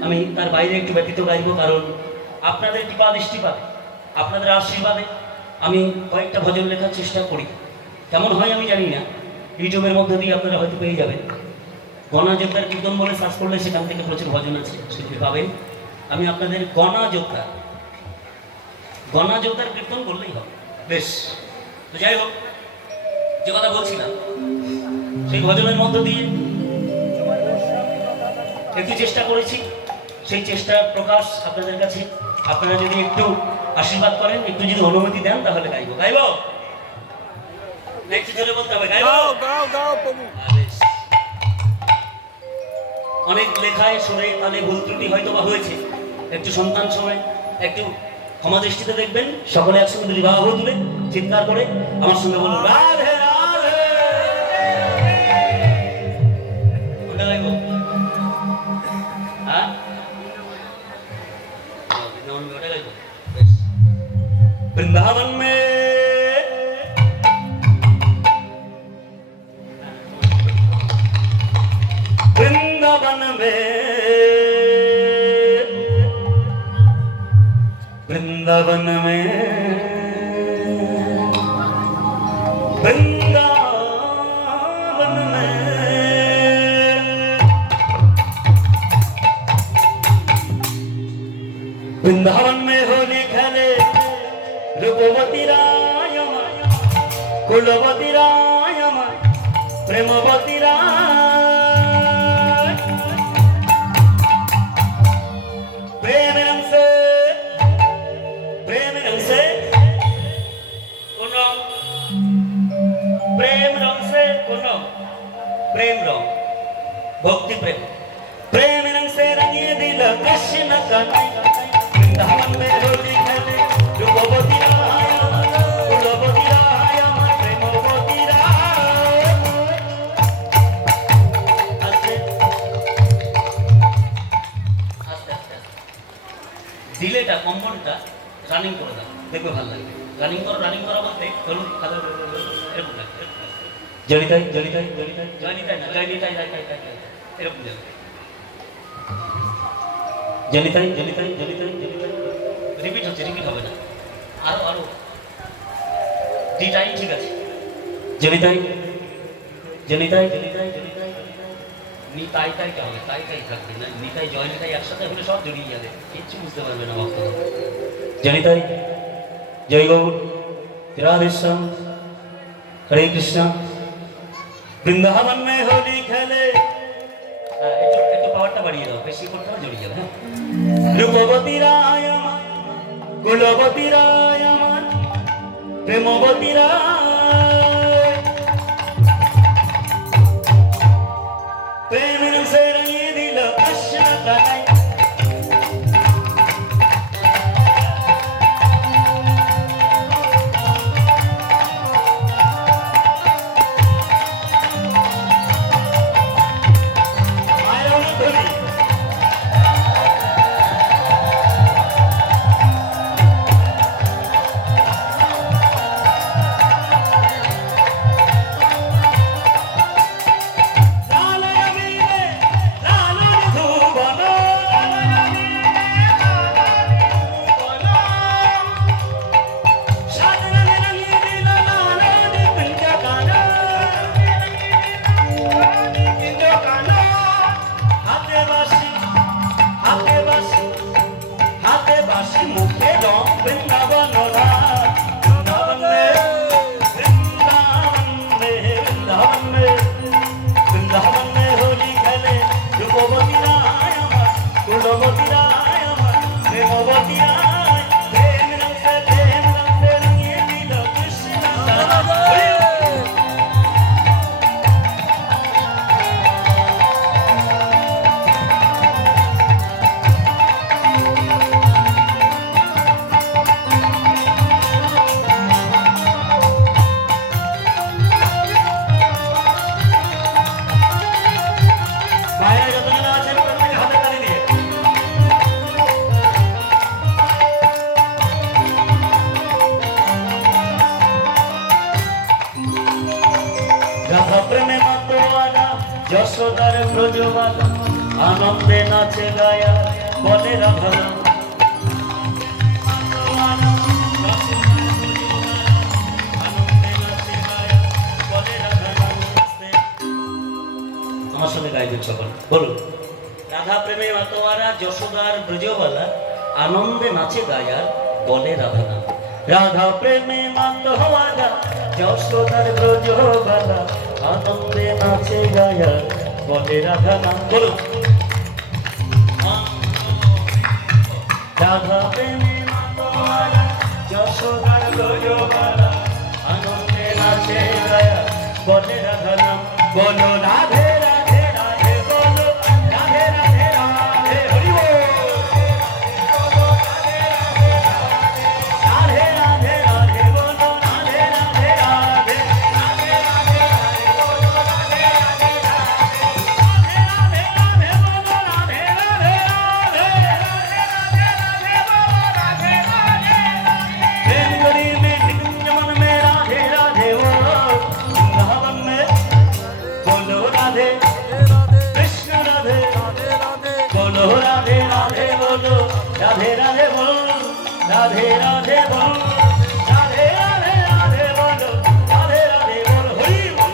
আমি তার বাইরে একটু ব্যতীত গাইব, কারণ আপনাদের কৃপা দৃষ্টিপাতে, আপনাদের আশীর্বাদে আমি কয়েকটা ভজন লেখার চেষ্টা করি। কেমন হয় আমি জানি না, ইউটিউবের মধ্যে দিয়ে আপনারা হয়তো পেয়ে যাবেন। গণা যোদ্ধার কীর্তন বলে সার্চ করলে সেখান থেকে প্রচুর ভজন আছে, সেগুলি পাবেন। আমি আপনাদের গণা যোদ্ধার কীর্তন বললেই হবে। বেশ, তো যাই হোক, যে কথা বলছিলাম, সেই ভজনের মধ্য দিয়ে একটু চেষ্টা করেছি। সেই চেষ্টার প্রকাশ আপনাদের কাছে। আপনারা যদি একটু আশীর্বাদ করেন, একটু যদি অনুমতি দেন, তাহলে গাইব। একটু জোরে বলতে হবে, গাইব। গাও প্রভু। অনেক লেখায় সুরে তালে ভুল ত্রুটি হয়তো বা হয়েছে, একটু সন্তান সময় একটু ক্ষমা দৃষ্টিতে দেখবেন। সকলে একসঙ্গে দুটি বাহু তুলে চিৎকার করে আমার সঙ্গে বলুন, রাধে রাধে। ওটা গাইব? হ্যাঁ, ওটা গাইব। বৃন্দাবন মে वृंदावन में वृंदावन में वृंदावन में वृंदावन में होली खेले रूपवती राय कुलवती राय प्रेमवती राय प्रेम रंग भक्ति प्रेम प्रेम रंग से रंगिए दिल कृष्ण का वृंदावन में होली खेले रूपवती राय कुलवती राय प्रेमवती राय। आस्ते आस्ते आस्ते दिलेटा कम्बलटा রানিং করে দাও, দেখবে ভালো লাগবে। রানিং করা বলতে ধরুন এরকম লাগবে, জয়নিতাই জয়নিতাই জয়নিতাই জয়নিতাই না জয়নিতাই এরকম জয়নিতাই জয়নিতাই জয়নিতাই জয়নিতাই রিপিট হচ্ছে, রিপিট হবে না, আরো ডিটাই ঠিক আছে। জয়নিতাই জয়নিতাই জয়নিতাই জয়নিতাই নিতাই তাই হবে, তাই থাকবে না, নিতাই জয়নিতাই একসাথে হলে সব জড়িয়ে যাবে, কিচ্ছু বুঝতে পারবে না ভক্ত। জয়নিতাই জয় গৌর রাধে শ্যাম হরে কৃষ্ণ। वृंदावन में होली खेले একটু পাওয়ারটা বাড়িয়ে দাও, বেশি করতে হবে জড়িয়ে যাবে। হ্যাঁ, রূপবতী রায় আমার, কুলবতী রায় আমার, প্রেমবতী রায়, প্রেম সে রঙিয়ে দিল কৃষ্ণ কানাই। যশোদার ব্রজবালা আনন্দে নাচে গায়া বলে রাধা। আমার সঙ্গে গাইবেন সকল, বলুন। রাধা প্রেমে মাতোয়ারা যশোদার ব্রজবালা আনন্দে নাচে গায়া বলে রাধা নাম। রাধা প্রেমে মাতোয়ারা যশোদার ব্রজবালা আনন্দে নাচে গায়া বলে রাধা নাম, বলুন। রাধা প্রেমে মাতোয়ারা যশোদার ব্রজবালা আনন্দে নাচে গায়া বলে রাধা নাম, বলো রাধে রাধে রাধে, বলো রাধে রাধে রাধে, হরি বল। রাধে রাধে রাধে, বলো রাধে রাধে রাধে, রাধে রাধে রাধে, বলো রাধে রাধে রাধে, রাধে রাধে বলো রাধে রাধে রাধে, রাধে রাধে বলো রাধে রাধে রাধে। प्रेम गली में निकुंज मन में राधे राधे बोलो, वृंदावन में बोलो राधे कृष्ण राधे, बोलो राधे राधे, बोलो राधे राधे, बोलो राधे राधे, बोलो राधे राधे राधे, बोलो राधे राधे, बोलो हरि बोल।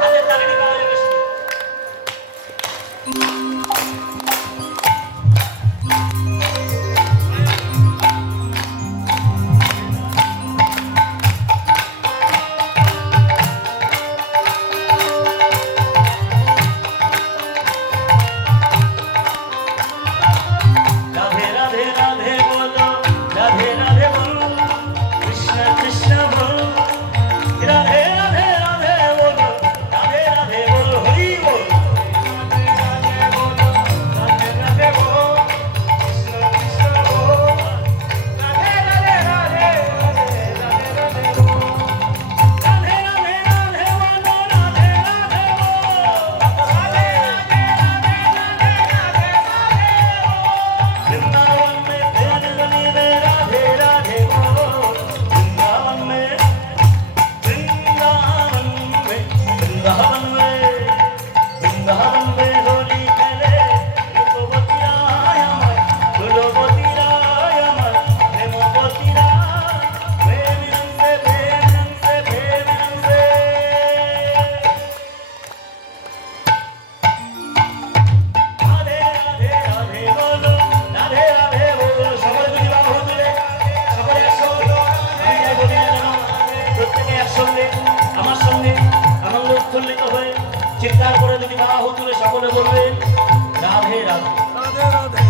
हाथे ताली निकालो जरा शुरू। থেকে একসঙ্গে আমার সঙ্গে আনন্দ উৎফুল্লিত হয়ে চিৎকার করে যদি বাহু তুলে সকলে বলবেন রাধে রাধে। রাধে রাধে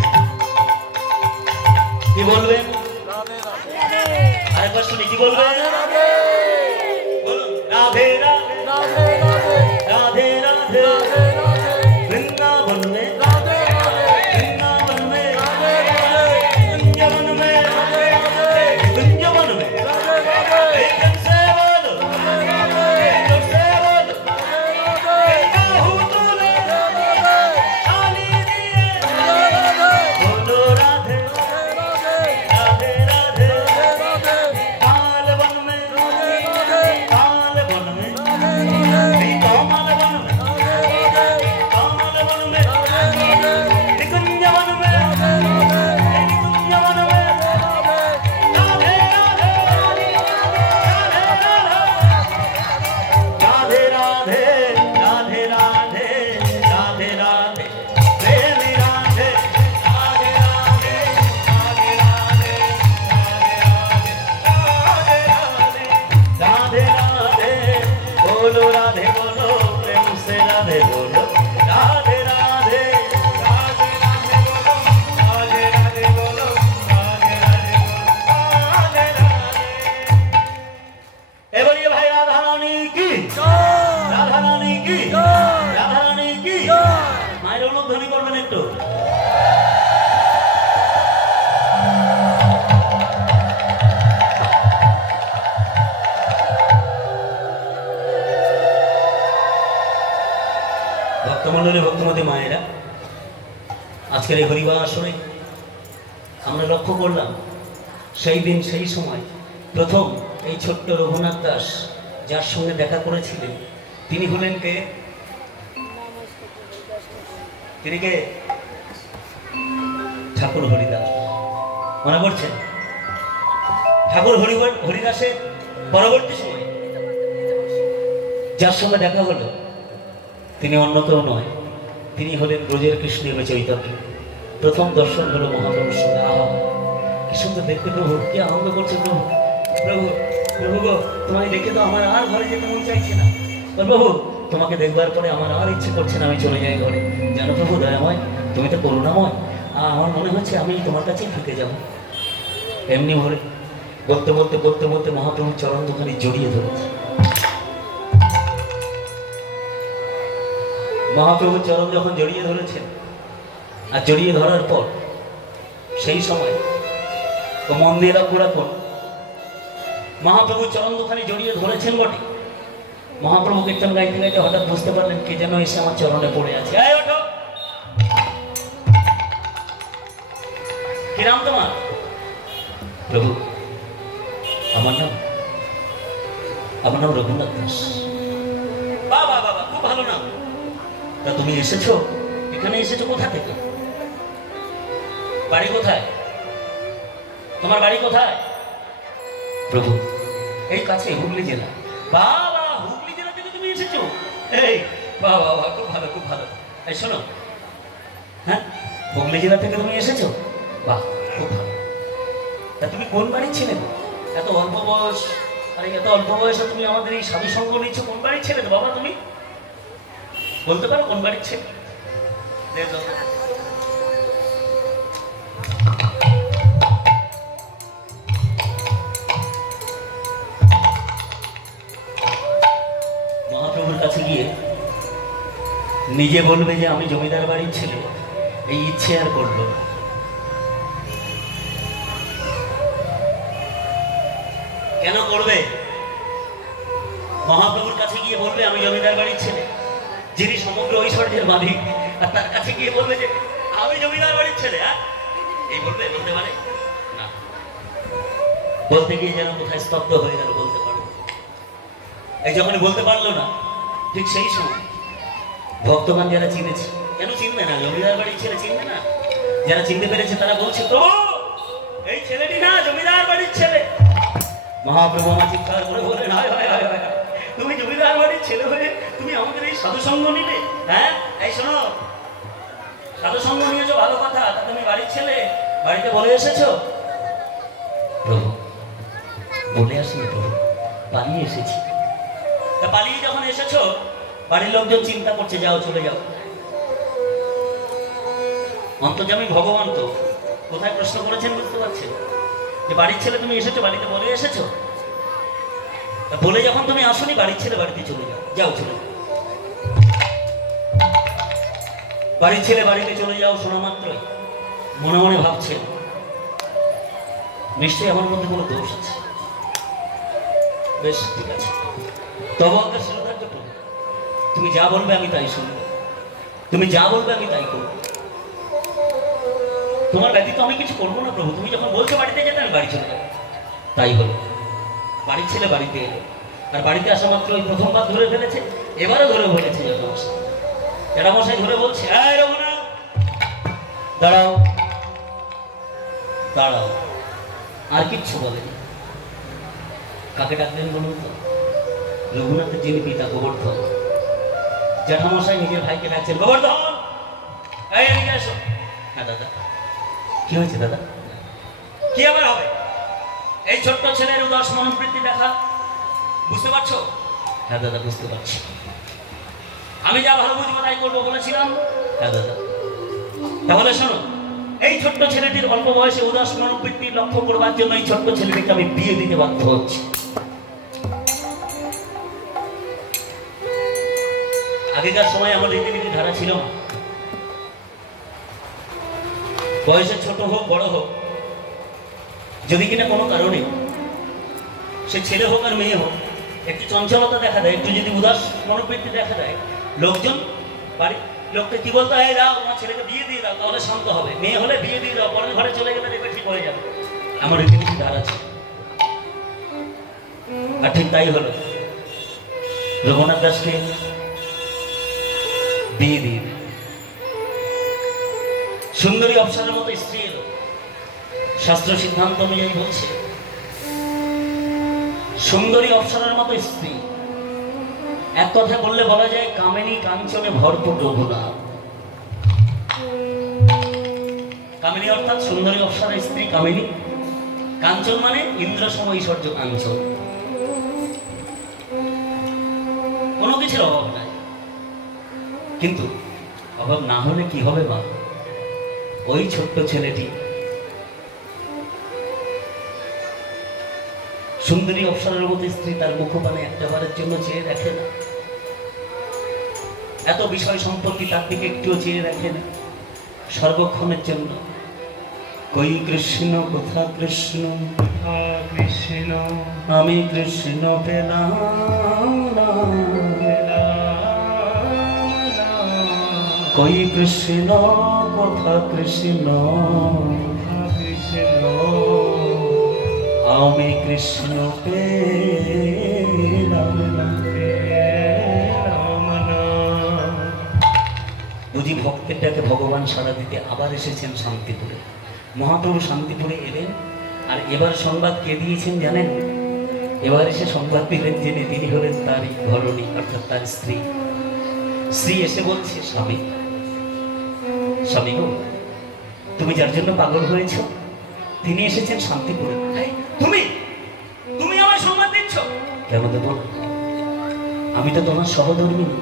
কি বলবেন? রাধে রাধে আরেকবার শুনি কি বলবেন? রাধে বলুন রাধে রাধে রাধে রাধে राधे राधे রাধে রাধে वृंदावन में রাধে রাধে वृंदावन में রাধে রাধে वृंदावन में वृंदावन में রাধে রাধে एकदम से बोलो एकदम से बोलो बाहु तूने खाली दिए बोलो राधे राधे राधे काल वन में काल वन में कोमल वन में कोमल वन में निकुंज वन में निकुंज वन में राधे राधे राधे राधे राधे राधे राधे राधे प्रेमी राधे राधे राधे राधे राधे राधे राधे बोलो राधे बोलो प्रेम से राधे बोलो राधे राधे राधे राधे बोलो राधे राधे बोलो राधे राधे बोलो राधे राधे। ए बोलिए भाई राधा रानी की রাধা রানী কি রাধা রানী কি মায়ের অনুধ্বনি করবেন একটু। ভক্তমণ্ডলী ভক্তমতী মায়েরা, আজকের এই হরিবার আসরে আমরা লক্ষ্য করলাম সেই দিন সেই সময় প্রথম এই ছোট্ট রঘুনাথ দাস যার সঙ্গে দেখা করেছিলেন তিনি হলেন কে? তিনি কে? ঠাকুর হরিদাস। মনে করছেন? ঠাকুর হরিদাসের পরবর্তী সময় যার সঙ্গে দেখা হলো তিনি অন্য কেউ নয়, তিনি হলেন ব্রজের কৃষ্ণ এবং চৈতন্য। প্রথম দর্শন হলো মহাপ্রভুর সঙ্গে। আহা কি সুন্দর দেখতে প্রভু, কি আনন্দ করছে প্রভু। প্রভু প্রভু গো, তোমাকে দেখে তো আমার আর ঘরে যেতে মন চাইছে না। প্রভু তোমাকে দেখবার পরে আমার আর ইচ্ছে করছে না আমি চলে যাই ঘরে। জানো প্রভু দয়াময়, তুমি তো করুণাময়, আমার মনে হচ্ছে আমি তোমার কাছেই ফিরে যাব। এমনি ভরে বলতে বলতে বলতে বলতে মহাপ্রভুর চরণ দুখানি জড়িয়ে ধরেছে। মহাপ্রভুর চরণ যখন জড়িয়ে ধরেছেন আর জড়িয়ে ধরার পর সেই সময় তো মন দিয়ে লক্ষ্য রাখুন, মহাপ্রভুর চরণ দুখানি জড়িয়ে ধরেছেন বটে, মহাপ্রভু কীর্তন গাইতে গাইতে হঠাৎ বুঝতে পারলেন কে যেন এসে আমার চরণে পড়ে আছে। এই ওঠো, কি নাম তোমার? প্রভু আমার নাম রঘুনাথ দাস। বাবা বাবা, খুব ভালো নাম। তা তুমি এসেছো, এখানে এসেছো কোথা থেকে? বাড়ি কোথায়? তোমার বাড়ি কোথায়? প্রভু এই কাছে হুগলি জেলা। বাবা, হুগলি জেলা থেকে তুমি এসেছো? এই বাবা বাবা, খুব ভালো খুব ভালো। এই শোনো, হ্যাঁ হুগলি জেলা থেকে তুমি এসেছো? বাহ, খুব ভালো। তা তুমি কোন বাড়ির ছেলে? এত অল্প বয়স, আরে এত অল্প বয়সে তুমি আমাদের এই সাধু সঙ্গ নিচ্ছ, কোন বাড়ির ছেলে তো বাবা? তুমি বলতে পারো কোন বাড়ির ছেলে? মহাপ্রভুর কাছে গিয়ে নিজে বলবে যে আমি জমিদার বাড়ির ছেলে, এই ইচ্ছে আর করলো না। কেন করবে? মহাপ্রভুর কাছে গিয়ে বলবে আমি জমিদার বাড়ির ছেলে, যিনি সমগ্র ঐশ্বর্যের মালিক, আর তার কাছে গিয়ে বলবে যে আমি জমিদার বাড়ির ছেলে। হ্যাঁ এই বলবে? বলতে পারে না। বলতে গিয়ে যেন কোথায় স্তব্ধ হয়ে গেল, বলতে পারবে। এই যখন বলতে পারলো না, ঠিক সেই সময় ভক্তগণ যারা চিনেছে, কেন চিনবে না? জমিদার বাড়ির ছেলে চিনবে না? যারা চিনতে পেরেছে তারা বলছে প্রভু এই ছেলেটি না জমিদার বাড়ির ছেলে। মহাপ্রভু আমার চিৎকার করে বললেন হায় হায় হায় হায়, তুমি জমিদার বাড়ির ছেলে হয়ে তুমি আমাদের এই সাধু সঙ্গ নিলে? হ্যাঁ এই শোনো, সাধু সঙ্গ নিয়েছো ভালো কথা, তা তুমি বাড়ির ছেলে বাড়িতে বলে এসেছো? প্রভু বলে আসিনি প্রভু, পালিয়ে এসেছি। তা পালিয়ে যখন এসেছো, বাড়ির লোকজন চিন্তা করছে, যাও চলে যাও। অন্তর্যামী ভগবান তো কোথায় প্রশ্ন করেছেন বুঝতে পারছেন, যে বাড়ির ছেলে তুমি এসেছো, বাড়িতে বলে এসেছো। তা বলে যখন তুমি আসোনি, বাড়ির ছেলে বাড়িতে চলে যাও, যাও চলে যাও। বাড়ির ছেলে বাড়িতে চলে যাও শোনা মাত্রই মনে মনে ভাবছেন, নিশ্চয়ই আমার মধ্যে কোনো দোষ আছে। বেশ ঠিক আছে, তবে একটা শিরোধার্য করবে, তুমি যা বলবে আমি তাই শুনবো, তুমি যা বলবে আমি তাই করবো। তোমার ব্যতীত আমি কিছু করবো না প্রভু, তুমি যখন বলছো বাড়িতে যেতে আমি বাড়ি চলে যাবো। তাই হলো, বাড়ির ছেলে বাড়িতে এলো, আর বাড়িতে আসা মাত্র ওই প্রথমবার ধরে ফেলেছে, এবারও ধরে ফেলেছে। জ্যাঠামশাই ধরে বলছে, এই রঘুনাথ দাঁড়াও দাঁড়াও। আর কিচ্ছু বলেনি। কাকে ডাকলেন বলুন তো? রঘুনাথের যিনি পিতা গোবর্ধন। জ্যাঠামশাই নিজের ভাইকে ডাকছেন, গোবর্ধন এই এদিকে এসো। হ্যাঁ দাদা। কি হয়েছে দাদা? কি আবার হবে? এই ছোট্ট ছেলের উদাস মনোবৃত্তি দেখা বুঝতে পারছো? হ্যাঁ দাদা বুঝতে পারছি। আমি যা ভালো বুঝবো তাই করবো বলেছিলাম। হ্যাঁ দাদা। তাহলে শোনো, এই ছোট্ট ছেলেটির অল্প বয়সে উদাস মনোবৃত্তি লক্ষ্য করবার জন্য এই ছোট্ট ছেলেটিকে আমি বিয়ে দিতে বাধ্য হচ্ছি। আগেকার সময় আমার রীতিনীতি ধারা ছিল না। বয়সে ছোট হোক বড় হোক, যদি কিনা কোনো কারণে সে ছেলে হোক আর মেয়ে হোক একটু চঞ্চলতা দেখা দেয়, একটু যদি উদাস মনোবৃত্তি দেখা দেয়, লোকজন বাড়ি লোককে কি বলতে হয়, দাও তোমার ছেলেকে বিয়ে দিয়ে দাও, তাহলে শান্ত হবে। মেয়ে হলে বিয়ে দিয়ে দাও, পরের ঘরে চলে গেলে দেখবে ঠিক হয়ে যাবে। আমার রীতিনীতি ধারা আছে। আর ঠিক তাই হলো, রঘুনাথ দাসকে বিয়ে দিয়ে দিল। সুন্দরী অপ্সরার মতো স্ত্রী এলো। শাস্ত্র সিদ্ধান্ত অনুযায়ী বলছে, সুন্দরী অপ্সরার মতো স্ত্রী, এক কথা বললে বলা যায় কামিনী কাঞ্চনে ভরপুর রঘুনাথ। কামিনী অর্থাৎ সুন্দরী অপ্সরার স্ত্রী কামিনী, কাঞ্চন মানে ইন্দ্র সম ঐশ্বর্য কাঞ্চন। কোনো কিছুর অভাব নাই, কিন্তু অভাব না হলে কি হবে বা? ওই ছোট্ট ছেলেটি সুন্দরী অপ্সরার মতো স্ত্রী, তার মুখপানে একটা বারের জন্য চেয়ে দেখে না। এত বিষয় সম্পত্তি তার দিকে একটুও চেয়ে দেখে না সর্বক্ষণের জন্য। কই কৃষ্ণ কোথা কৃষ্ণ, কৃষ্ণ আমি কৃষ্ণ পেলাম না, কই কৃষ্ণ কোথা কৃষ্ণ, কৃষ্ণ আমি কৃষ্ণ পেলাম না। বুঝি ভক্তের ডাকে ভগবান সাড়া দিতে আবার এসেছেন শান্তিপুরে। মহাপ্রভু শান্তিপুরে এলেন, আর এবার সংবাদ কে দিয়েছেন জানেন? এবার এসে সংবাদ দিলেন যিনি, তিনি হলেন তারই ধরণী, অর্থাৎ তার স্ত্রী। স্ত্রী এসে বলছে, স্বামী স্বামী গো, তুমি যার জন্য পাগল হয়েছ তিনি এসেছেন শান্তিপুরে। তুমি তুমি আমার সংবাদ দিচ্ছ? কেন দেব না? আমি তো তোমার সহধর্মিনী,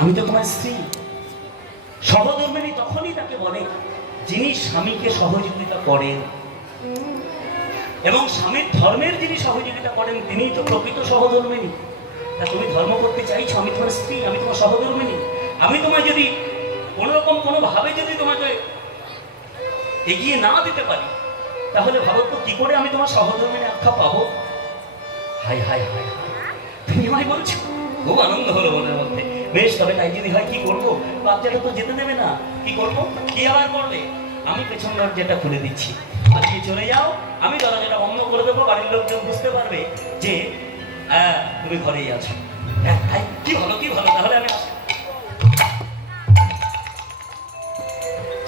আমি তো তোমার স্ত্রী। সহধর্মিনী তখনই তাকে বলে যিনি স্বামীকে সহযোগিতা করেন, এবং স্বামীর ধর্মের যিনি সহযোগিতা করেন তিনিই তো প্রকৃত সহধর্মিনী। তা তুমি ধর্ম করতে চাইছো, আমি তোমার স্ত্রী, আমি তোমার সহধর্মিনী। আমি তোমায় যদি কোনোরকম কোনোভাবে যদি তোমাকে এগিয়ে না দিতে পারি, তাহলে ভাবো তো কি করে আমি তোমার সহধর্মিনী আখ্যা পাবো? হাই হাই হাই হাই, তুমি আমায় বলছো? খুব আনন্দ হলো মনের মধ্যে। বেশ, তবে তাই যদি হয় কি করবো? বাচ্চাটা তো যেতে দেবে না, কি করবো? কি আবার করবে? আমি পেছন দরজাটা খুলে দিচ্ছি, আজকে চলে যাও, আমি দরজাটা বন্ধ করে দেবো, বাড়ির লোকজন বুঝতে পারবে যে হ্যাঁ তুমি ঘরেই আছো। হ্যাঁ তাই কি ভালো, কি ভালো, তাহলে আমি আসি।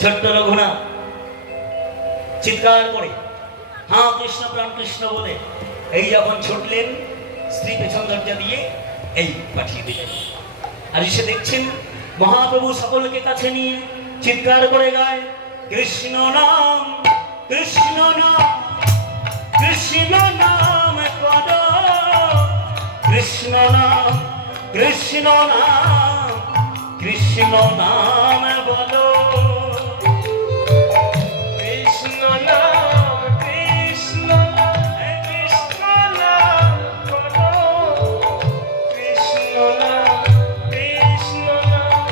ছোট্ট রঘুনাথ চিৎকার করে হ্যাঁ কৃষ্ণ প্রাণ কৃষ্ণ বলে এই যখন ছুটলেন, স্ত্রী পেছন দরজা দিয়ে এই পাঠিয়ে দিলেন। আর এসে দেখছেন মহাপ্রভু সকলকে কাছে নিয়ে চিৎকার করে গায়, কৃষ্ণ নাম কৃষ্ণ নাম কৃষ্ণ নাম করো কৃষ্ণ নাম কৃষ্ণ নাম কৃষ্ণ নাম বলো কৃষ্ণ নাম কৃষ্ণ কৃষ্ণ নাম করো কৃষ্ণ নাম কৃষ্ণ নাম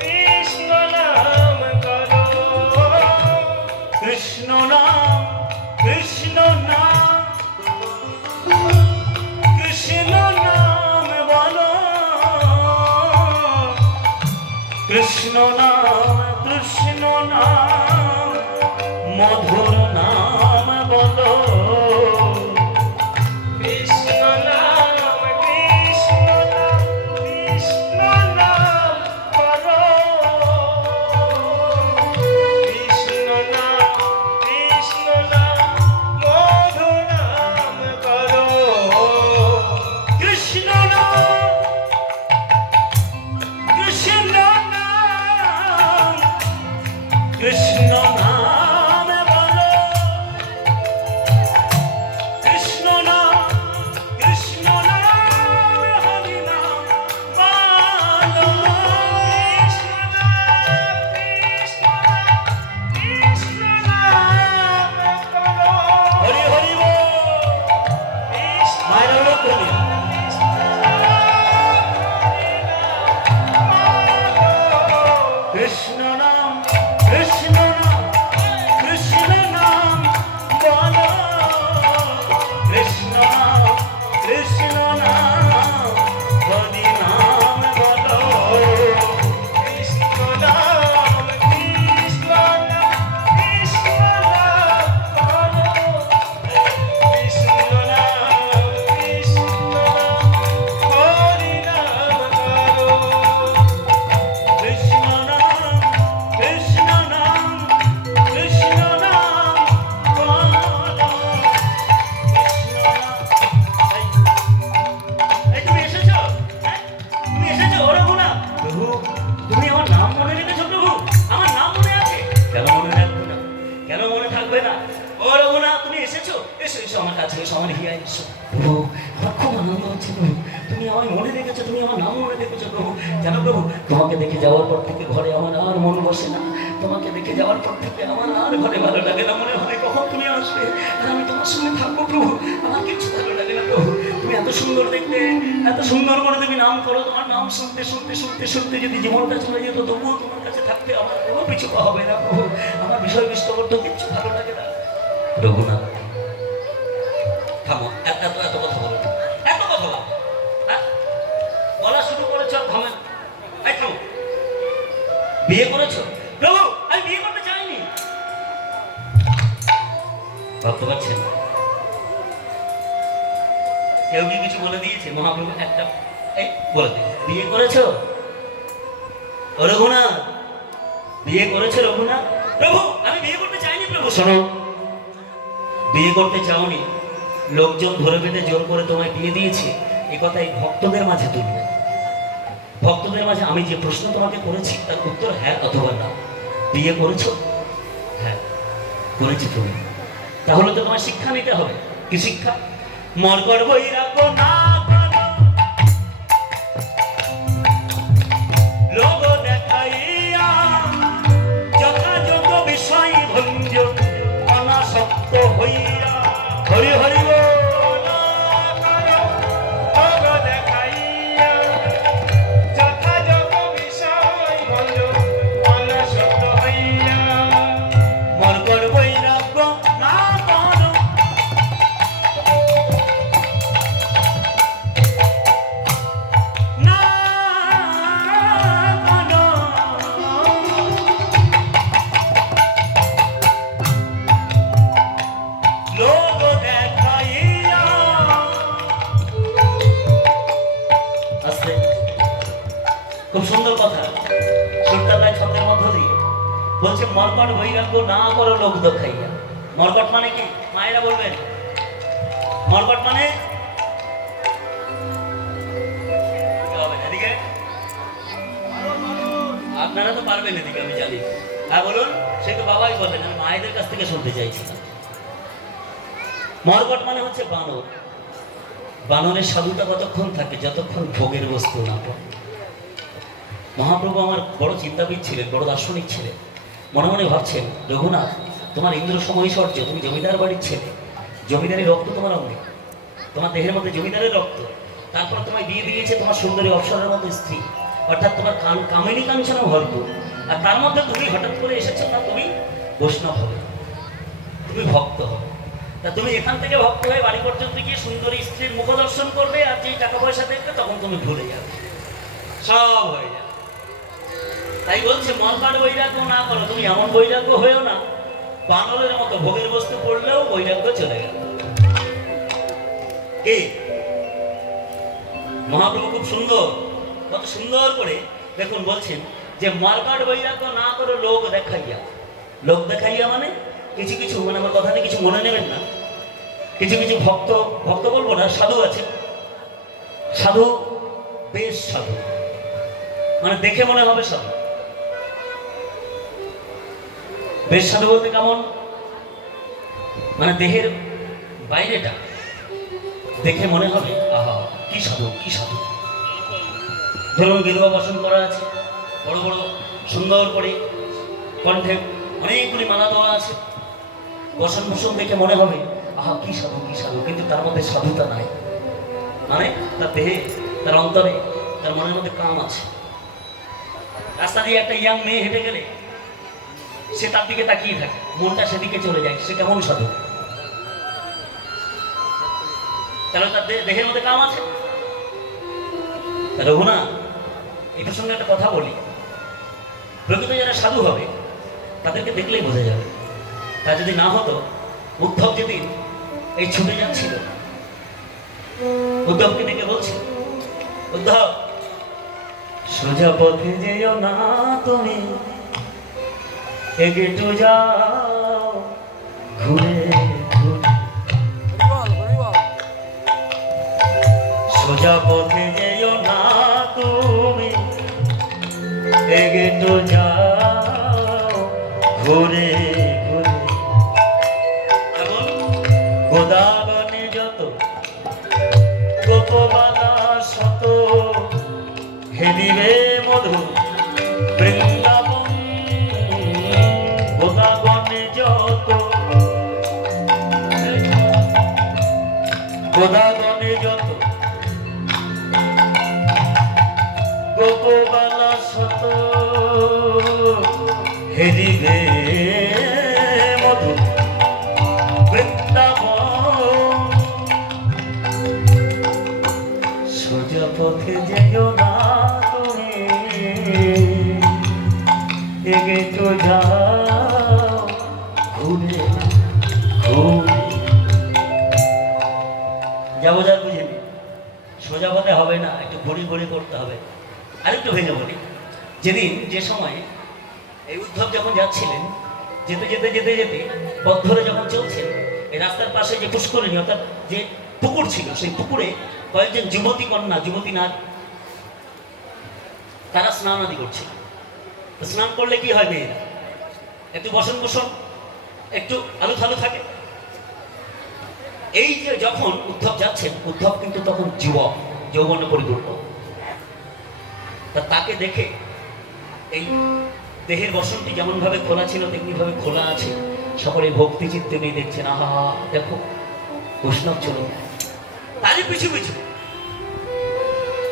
কৃষ্ণ নাম করো কৃষ্ণ নাম কৃষ্ণ নাম কৃষ্ণ নাম বলো কৃষ্ণ নাম কৃষ্ণ নাম মধুর নাম বলো কৃষ্ণ নাম কৃষ্ণ নাম কৃষ্ণ নাম করো কৃষ্ণ নাম কৃষ্ণ নাম মধু নাম করো কৃষ্ণ নাম কৃষ্ণ নাম কৃষ্ণ নাম বলো কৃষ্ণ নাম কৃষ্ণ নাম হরি নাম বলো কৃষ্ণ নাম কৃষ্ণ নাম কৃষ্ণ নাম করো হরি হরি বল কৃষ্ণ মায়ের লোক হরি কৃষ্ণ নাম কৃষ্ণ নাম কৃষ্ণ নাম বলো কৃষ্ণ নাম কৃষ্ণ নাম হরি নাম বলো কৃষ্ণ নাম কৃষ্ণ নাম কৃষ্ণ নাম করো কৃষ্ণ নাম কৃষ্ণ নাম হরি নাম করো কৃষ্ণ নাম কৃষ্ণ নাম কৃষ্ণ নাম বলো কৃষ্ণ নাম এই তুমি এসেছো হ্যাঁ? তুমি এসেছো ওরা না প্রভু তুমি আমার নাম মনে রেখেছো প্রভু আমার নাম মনে আছে কেন মনে রাখবো না কেন মনে থাকবে না ও রঘুনা তুমি এসেছো এসো এসো আমার কাছে এসো আমার হিয়া এসো প্রভু আমার খুব আনন্দ হচ্ছে প্রভু তুমি আমায় মনে রেখেছো তুমি আমার নাম মনে রেখেছো প্রভু জানো প্রভু তোমাকে দেখে যাওয়ার পর থেকে ঘরে আমার আর মন বসে না তোমাকে দেখে যাওয়ার পর থেকে আমার আর ঘরে ভালো লাগে না মনে হয় কখন তুমি আসবে আর আমি তোমার সঙ্গে থাকবো প্রভু আমার কিছু ভালো লাগে না প্রভু তুমি এত সুন্দর দেখতে এত সুন্দর করে তুমি নাম করো তোমার নাম শুনতে শুনতে শুনতে শুনতে যদি জীবনটা চলে যেত তবুও তোমার কাছে থাকতে আমার কোনো পিছু পা হবে না প্রভু আমার বিষয় বিষ্ট করতে কিচ্ছু ভালো লাগে না রঘুনাথ থামো এত এত এত কথা বলো না। এত কথা বলো হ্যাঁ বলা শুরু করেছো আর থামে না এই থামো বিয়ে করেছো প্রভু আমি বিয়ে করতে চাইনি ভাবতে পারছেন কেউ কি কিছু বলে দিয়েছে মহাপ্রভু একটা এই বলে দিন বিয়ে করেছো ও রঘুনাথ বিয়ে করেছো রঘুনাথ প্রভু আমি বিয়ে করতে চাইনি প্রভু শোনো বিয়ে করতে চাওনি লোকজন ধরে বেঁধে জোর করে তোমায় বিয়ে দিয়েছে এ কথাই ভক্তদের মাঝে তুলবে ভক্তদের মাঝে আমি যে প্রশ্ন তোমাকে করেছি তার উত্তর হ্যাঁ অথবা না বিয়ে করেছো হ্যাঁ করেছি তুমি তাহলে তো তোমার শিক্ষা নিতে হবে কি শিক্ষা মরকর বৈরাগ্য না করো লোক দেখাইয়া যথাযথ বিষয় ভঞ্জ অনাসক্ত হইয়া হরি হরি বল। মরকর বৈরাগ্য না করো না করো লোক দেখাইয়া আস্তে খুব সুন্দর কথা সুরটালায় ছন্দের মধ্য দিয়ে বলছে মরকট বৈরাগ্য না করো লোক দেখাইয়া মরকট মানে কি মায়েরা বলবেন মরকট মানে কি হবে না? এদিকে আপনারা তো পারবেন এদিকে আমি জানি হ্যাঁ বলুন সে তো বাবাই বলবেন আমি মায়েদের কাছ থেকে শুনতে চাইছি না মরকট মানে হচ্ছে বানর বানরের সাধুতা কতক্ষণ থাকে? যতক্ষণ ভোগের বস্তু না পড়ে। মহাপ্রভু আমার বড় চিন্তাবিদ ছিলেন, বড় দার্শনিক ছিলেন। মনে মনে ভাবছেন, রঘুনাথ, তোমার ইন্দ্র সমৈশ্বর্য, তুমি জমিদার বাড়ির ছেলে, জমিদারি রক্ত তোমার অঙ্গে, তোমার দেহের মধ্যে জমিদারের রক্ত। তারপর তোমায় দিয়ে দিয়েছে তোমার সুন্দরী অপ্সরের মতো স্ত্রী, অর্থাৎ তোমার কামিনী কাঞ্চনা ভরপুর। আর তার মধ্যে তুমি হঠাৎ করে এসেছো না তুমি বৈষ্ণব হবে, তুমি ভক্ত হবে। তা তুমি এখান থেকে ভক্ত হয়ে বাড়ি পর্যন্ত গিয়ে সুন্দরী স্ত্রীর মুখ দর্শন করবে, আর যেই টাকা পয়সা দেখবে তখন তুমি ভুলে যাবে, সব হয়ে যাবে। তাই বলছে মনকাট বৈরাগ্য না করো, তুমি এমন বৈরাগ্য হয়েও না বানরের মতো ভোগের বস্তু পড়লেও বৈরাগ্য চলে গেল। কি মহাপ্রভু খুব সুন্দর, কত সুন্দর করে দেখুন বলছেন যে মালকাট বৈরাগ্য না করো লোক দেখাইয়া। লোক দেখাইয়া মানে কিছু কিছু, মানে আমার কথাতে কিছু মনে নেবেন না, কিছু কিছু ভক্ত, ভক্ত বলবো না, সাধু আছে, সাধু বেশ সাধু, মানে দেখে মনে হবে সাধু। বেশ সাধু বলতে কেমন? মানে দেহের বাইরেটা দেখে মনে হবে আহা কি সাধু, কি সাধু। ধরুন গেরুয়া বসন করা আছে, বড় বড় সুন্দর করে কণ্ঠে অনেকগুলি মালা দেওয়া আছে, বসন ভূষণ দেখে মনে হবে আহা কি সাধু, কি সাধু। কিন্তু তার মধ্যে সাধুতা নাই, মানে তার দেহে, তার অন্তরে, তার মনের মধ্যে কাম আছে। রাস্তা দিয়ে একটা ইয়াং মেয়ে হেঁটে গেলে সে তার দিকে তাকিয়ে থাকে, মনটা সেদিকে চলে যায়, সে কেমন সাধু? তাহলে তার দেহের মধ্যে কাম আছে। রঘুনাথ, এই প্রসঙ্গে একটা কথা বলি, প্রকৃত যারা সাধু হবে তাদেরকে দেখলেই বোঝা যাবে। তা যদি না হতো, উদ্ধব যেদিন এই ছুটে যাচ্ছিল, উদ্ধবকে ডেকে বলছিল, উদ্ধব সোজা পথে যেও না তুমি, একটু যাও ঘুরে ঘুরে, সোজা পথে যেও না তুমি, একটু যাও ঘুরে ঘুরে। এমন গোদাবনে যত গোপবালা শত, হেদিবে মধু বৃন্দাবন। গোদাবনে যত, গোদাবনে যত গোপবালা শত, হেদিবে মধু বৃন্দাবন। সোজা পথে যেও না তুমি, একটু যাও ঘুরে ঘুরে। যা বোঝার বুঝিনি, সোজা পথে হবে না, একটু ঘুরি ঘুরি করতে হবে। আরেকটু ভেঙে বলি, যেদিন যে সময় এই উদ্ধব যখন যাচ্ছিলেন, যেতে যেতে যেতে যেতে পথ ধরে যখন চলছেন, এই রাস্তার পাশে যে পুষ্করিণী অর্থাৎ যে পুকুর ছিল, সেই পুকুরে কয়েকজন যুবতী কন্যা, যুবতী নারী, তারা স্নান আদি করছিল। স্নান করলে কি হয় মেয়েরা? একটু বসন বসন, একটু আলু থালু থাকে। এই যে যখন উদ্ধব যাচ্ছেন, উদ্ধব কিন্তু তখন যুবক, যৌবনে পরিপূর্ণ। তা তাকে দেখে এই দেহের বসনটি যেমন ভাবে খোলা ছিল তেমনি ভাবে খোলা আছে, সকলে ভক্তি চিত্তে নিয়ে দেখছেন, আহা দেখো বৈষ্ণব চলে যায়। তারই পিছু পিছু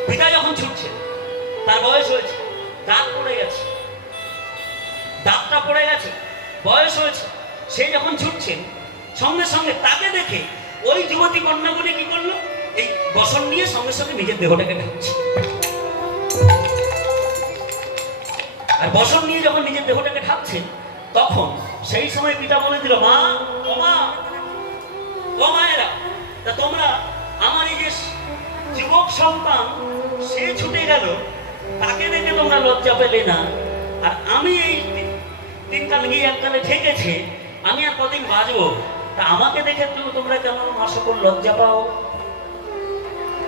পিতা যখন ছুটছে, তার বয়স হয়েছে, দাঁত পড়ে গেছে, দাঁতটা পড়ে গেছে, বয়স হয়েছে, সে যখন ছুটছেন, সঙ্গে সঙ্গে তাকে দেখে ওই যুবতী কন্যাগুলি কি করলো, এই বসন নিয়ে সঙ্গে সঙ্গে নিজের দেহটাকে ঢাকছে। আর বসন নিয়ে যখন নিজের দেহটাকে ঢাকছেন, তখন সেই সময় পিতা বলে দিল, মা, ও মা, ও মায়েরা, তা তোমরা আমার এই যে যুবক সন্তান সে ছুটে গেল, তাকে দেখে তোমরা লজ্জা পেলে না, আর আমি এই দিনকাল গিয়ে এককালে ঠেকেছে, আমি আর কদিন বাঁচবো, তা আমাকে দেখে তোমরা কেন মা সকল লজ্জা পাও?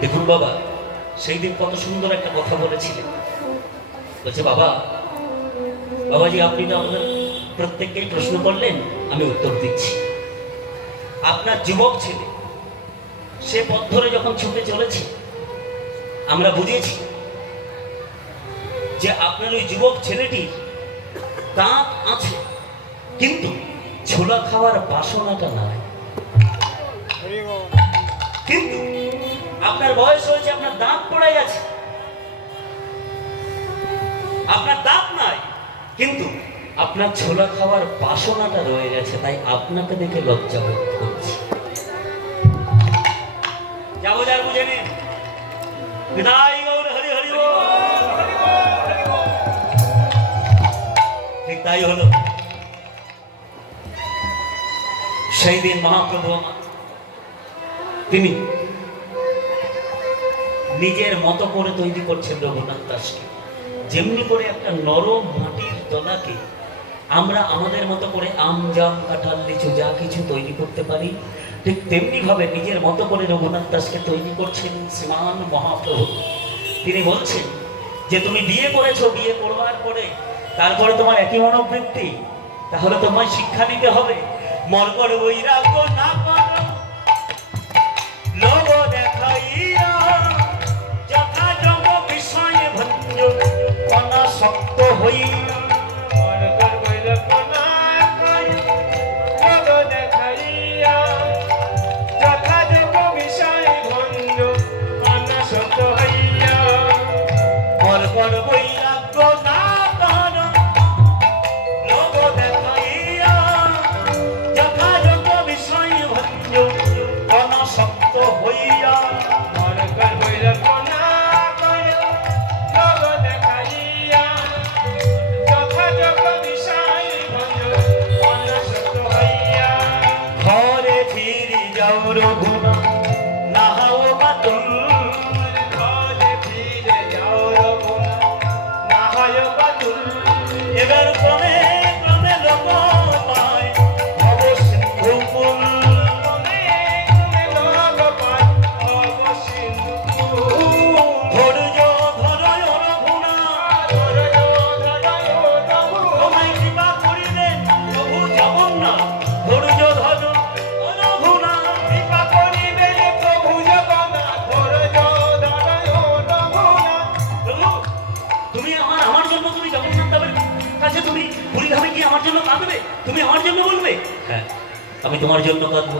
দেখুন বাবা, সেই দিন কত সুন্দর একটা কথা বলেছিলেন। বলছে, বাবা, বাবাজি, আপনি তো আমাদের প্রত্যেককেই প্রশ্ন করলেন, আমি উত্তর দিচ্ছি। আপনার যুবক ছেলে সে পথ ধরে যখন ছুটে চলেছে, আমরা বুঝেছি যে আপনার ওই যুবক ছেলেটির দাঁত আছে, কিন্তু ছোলা খাওয়ার বাসনাটা নাই। কিন্তু আপনার বয়স হয়েছে, আপনার দাঁত পড়াই আছে, আপনার দাঁত নাই, কিন্তু আপনার ছোলা খাওয়ার বাসনাটা রয়ে গেছে। তাই আপনাকে দেখে লজ্জা বোধ করছি। যাবো যার বুঝে নিন। বিদায় গৌর হরি হরি বল। ঠিক তাই হলো। সেই দিন মহাপ্রভু আমার তিনি নিজের মতো করে তৈরি করছেন রঘুনাথ দাসকে। যেমনি করে একটা নরম মাটির দলাকে আমরা আমাদের মতো করে আম, জাম, কাঁঠাল, লিচু যা কিছু তৈরি করতে পারি, ঠিক তেমনি ভাবে নিজের মতো করে রঘুনাথ দাসকে তৈরি করছেন শ্রীমান মহাপ্রভু। তিনি বলছেন যে তুমি বিয়ে করেছো, বিয়ে করবার পরে তারপরে তোমার একই মনোবৃত্তি, তাহলে তোমায় শিক্ষা নিতে হবে। মর্গর বৈরাগ্য না করো, লোভ দেখাইয়া যথাযোগ্য বিষয়ে ভঞ্জ অনাসক্ত হইয়া। মর্গর বৈরাগ্য না করি, লোভ দেখাইয়া যথাযোগ্য বিষয় ভঞ্জ অনাসক্ত হইয়া। মর্গর বৈরাগ্য না করো, লোভ দেখাইয়া যথাযোগ্য বিষয়ে ভঞ্জ অনাসক্ত হইয়া। মর্গর বৈরাগ্য না করি, লোভ দেখাইয়া যথাযোগ্য বিষয় ভঞ্জ অনাসক্ত হইয়া। ঘরে ফিরি যাও রঘুনাথ, নাহাও বাতুল। ঘরে ফিরে যাও রঘুনাথ, না হয় বাতুল। এবার ক্রমে ক্রমে লোক পায় ভব সিন্ধুকুল। ক্রমে ক্রমে লোক পায় ভব সিন্ধুকুল। ধৈর্য ধরয় রঘুনাথ, ধৈর্য ধরয় রঘুনাথ, তোমায় কৃপা করিলেন প্রভু জগন্নাথ। ধৈর্য ধর রঘুনাথ, কৃপা করিবেন প্রভু জগন্নাথ। ধৈর্য ধরয় রঘুনাথ। প্রভু তুমি আমার জন্য, তুমি জগন্নাথ দেবের কাছে তুমি পুরীধামে কি আমার জন্য কাঁদবে? তুমি আমার জন্য বলবে? হ্যাঁ, আমি তোমার জন্য কাঁদবো,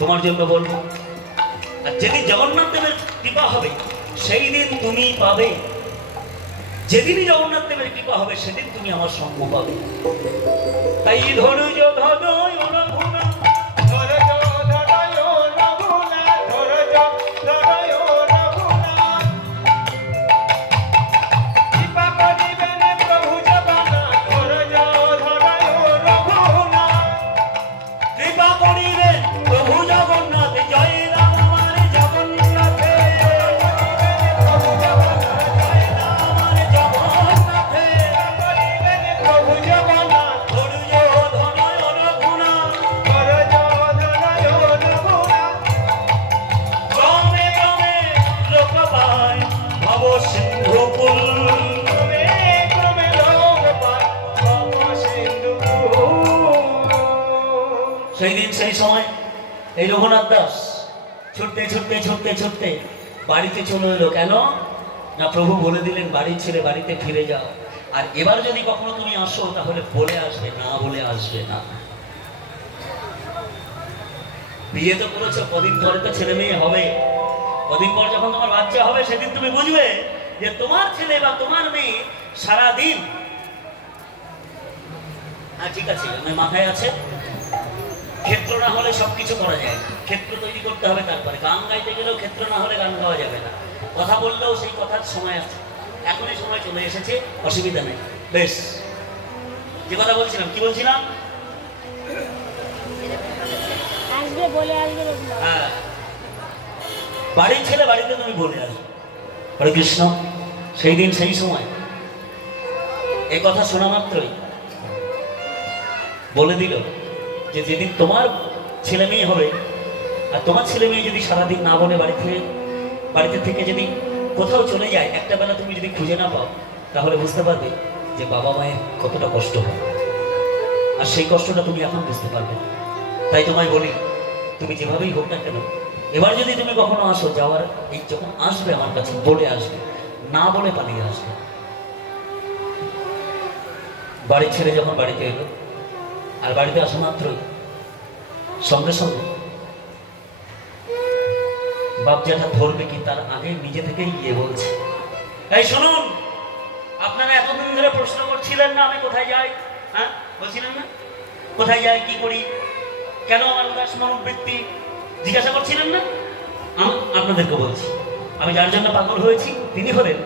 তোমার জন্য বলবো। আর যেদিন জগন্নাথ দেবের কৃপা হবে সেই দিন তুমি পাবে। যেদিনই জগন্নাথ দেবের কৃপা হবে সেদিন তুমি আমার সঙ্গ পাবে। তাই ধৈর্য ধর রঘুনাথ, ধৈর্য ধরয় রঘুনাথ। ধৈর্য ধরয় রঘুনাথ। কৃপা করিবেন প্রভু জগন্নাথ। ধৈর্য ধরয় রঘুনাথ। কৃপা করিবেন প্রভু জগন্নাথ। জয় রাম আমার জগন্নাথে, প্রভু জগন্নাথ। জয় রাম আমার জগন্নাথে। করিবেন প্রভু জগন্নাথ। ধৈর্য ধর রঘুনাথ, ধৈর্য ধরয় রঘুনাথ। ক্রমে ক্রমে লোক পায় ভব সিন্ধুকুল। ক্রমে ক্রমে লোক পায় ভব সিন্ধুকুল। সেই দিন সেই সময় এই রঘুনাথ দাস ছুটতে ছুটতে ছুটতে ছুটতে বাড়িতে চলে এলো। কেন না, প্রভু বলে দিলেন বাড়ির ছেলে বাড়িতে ফিরে যাও। আর এবার যদি কখনো তুমি আসো তাহলে বলে আসবে, না বলে আসবে না। বিয়ে তো করেছো, কদিন পরে তো ছেলে মেয়ে হবে। কদিন পর যখন তোমার বাচ্চা হবে সেদিন তুমি বুঝবে যে তোমার ছেলে বা তোমার মেয়ে সারাদিন। হ্যাঁ ঠিক আছে, আমার মাথায় আছে, ক্ষেত্র না হলে সবকিছু করা যায় না। ক্ষেত্র তৈরি করতে হবে, তারপরে গান গাইতে গেলেও ক্ষেত্র না হলে গান গাওয়া যাবে না। কথা বললেও সেই কথার সময় আছে। এখনই সময় চলে এসেছে, অসুবিধা নেই। বেশ, যে কথা বলছিলাম, কি বলছিলাম? আসবে বলে আসবে রঘুনাথ। হ্যাঁ, বাড়ির ছেলে বাড়িতে তুমি বলে আসবে। হরে কৃষ্ণ। সেই দিন সেই সময় এই কথা শোনা মাত্রই বলে দিল যে যেদিন তোমার ছেলে মেয়ে হবে, আর তোমার ছেলে মেয়ে যদি সারাদিন না বলে বাড়িতে থেকে যদি কোথাও চলে যায়, একটা বেলা তুমি যদি খুঁজে না পাও, তাহলে বুঝতে পারবে যে বাবা মায়ের কতটা কষ্ট হয়। আর সেই কষ্টটা তুমি এখন বুঝতে পারবে। তাই তোমায় বলি, তুমি যেভাবেই হোক না কেন এবার যদি তুমি কখনো আসো, যাওয়ার এই যখন আসবে আমার কাছে বলে আসবে, না বলে পালিয়ে আসবে। বাড়ি ছেড়ে যখন বাড়িতে এলো, আর বাড়িতে আসা মাত্রই সঙ্গে সঙ্গে বাপ জ্যাঠা ধরবে কি তার আগে নিজে থেকেই গিয়ে বলছে, এই শুনুন, আপনারা এতদিন ধরে প্রশ্ন করছিলেন না আমি কোথায় যাই, হ্যাঁ বলছিলেন না কোথায় যাই, কি করি, কেন আমার উদাস মনোবৃত্তি জিজ্ঞাসা করছিলেন না? আপনাদেরকে বলছি, আমি যার জন্য পাগল হয়েছি তিনি হলেন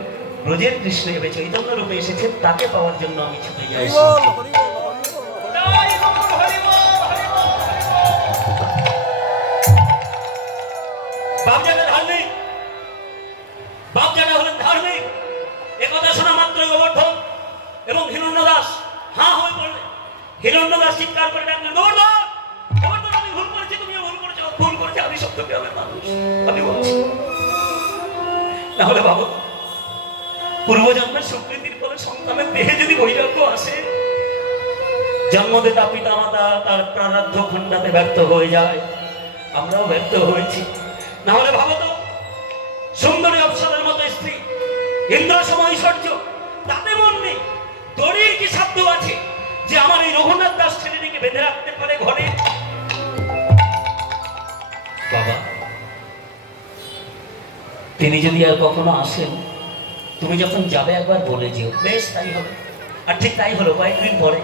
ব্রজের কৃষ্ণ, এবে চৈতন্য রূপে এসেছেন, তাকে পাওয়ার জন্য আমি ছুটে যাই। জয় গুরু, হরি বল, হরি বল, হরি বল। বাপ জ্যাঠা ধার্মিক, বাপ জ্যাঠা হলেন ধার্মিক, একথা শোনা মাত্রই গোবর্ধন এবং হিরণ্যদাস হাঁ হয়ে পড়লেন। হিরণ্যদাস চিৎকার করে ডাকলেন, গোবর্ধন, গোবর্ধন, আমি ভুল করেছি, তুমিও ভুল করেছো, ভুল করেছি আমি, সত্য গ্রামের মানুষ আমি বলছি। তাহলে বাবা, পূর্বজন্মের স্বীকৃতির ফলে সন্তানের দেহে যদি বৈরাগ্য আসে, জন্মদাতা পিতা মাতা তার প্রারাধ্য খণ্ডাতে ব্যর্থ হয়ে যায়, আমরাও ব্যর্থ হয়েছি। না হলে ভাবো তো, সুন্দরী অপ্সরের মতো স্ত্রী, ইন্দ্র সম ঐশ্বর্য, তাতে মন নেই, দড়ির কি সাধ্য আছে যে আমার এই রঘুনাথ দাস ছেলেটিকে বেঁধে রাখতে পারে ঘরে? বাবা, তিনি যদি আর কখনো আসেন, তুমি যখন যাবে একবার বলে যেও, বেশ তাই হবে। আর ঠিক তাই হলো। কয়েকদিন পরে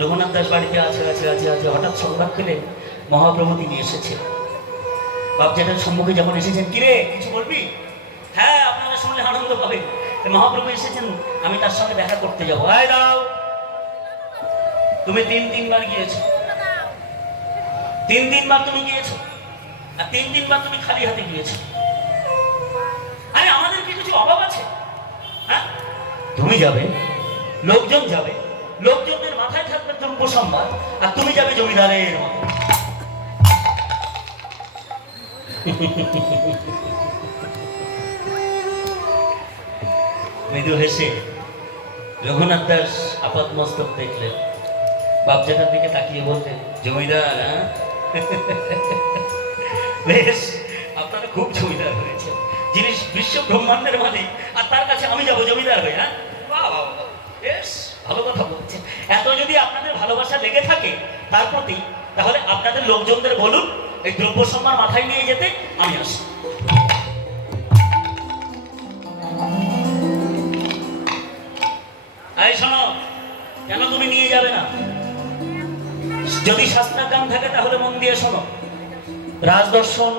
রঘুনাথ দাস বাড়িতে আছে, হঠাৎ সংবাদ পেলেন মহাপ্রভু তিনি এসেছে। বাপ জ্যাঠার সম্মুখে যখন এসেছেন, কিরে কিছু বলবি? হ্যাঁ, আপনারা শুনলে আনন্দ পাবেন, মহাপ্রভু এসেছেন, আমি তার সঙ্গে দেখা করতে যাবো। আয় দাও, তুমি তিনবার গিয়েছো, তিনবার তুমি গিয়েছো, আর তিনবার তুমি খালি হাতে গিয়েছো। আরে আমাদের কি কিছু অভাব আছে? হ্যাঁ, তুমি যাবে, লোকজন যাবে, লোকজনদের মাথায় থাকবে দ্রব্য সম্ভার, আর তুমি যাবে জমিদারের মতো। মৃদু হেসে রঘুনাথ দাস আপাত মস্তক দেখলেন, বাপ জ্যাঠার দিকে তাকিয়ে বলতেন, জমিদার, হ্যাঁ বেশ, আপনারা খুব জমিদার হয়েছে, যিনি বিশ্ব ব্রহ্মাণ্ডের মালিক, আর তার কাছে আমি যাবো জমিদার হয়ে? হ্যাঁ, বাহ বাহ, বেশ ভালো কথা বলছেন। এত যদি আপনাদের ভালোবাসা লেগে থাকে তার প্রতি, তাহলে আপনাদের লোকজনদের বলুন এই দ্রব্য সম্মান মাথায় নিয়ে যেতে, আমি আসি। এই শোনো, কেন তুমি নিয়ে যাবে না? যদি শাস্ত্রাজ্ঞান থাকে তাহলে মন দিয়ে শোনো। রাজদর্শন,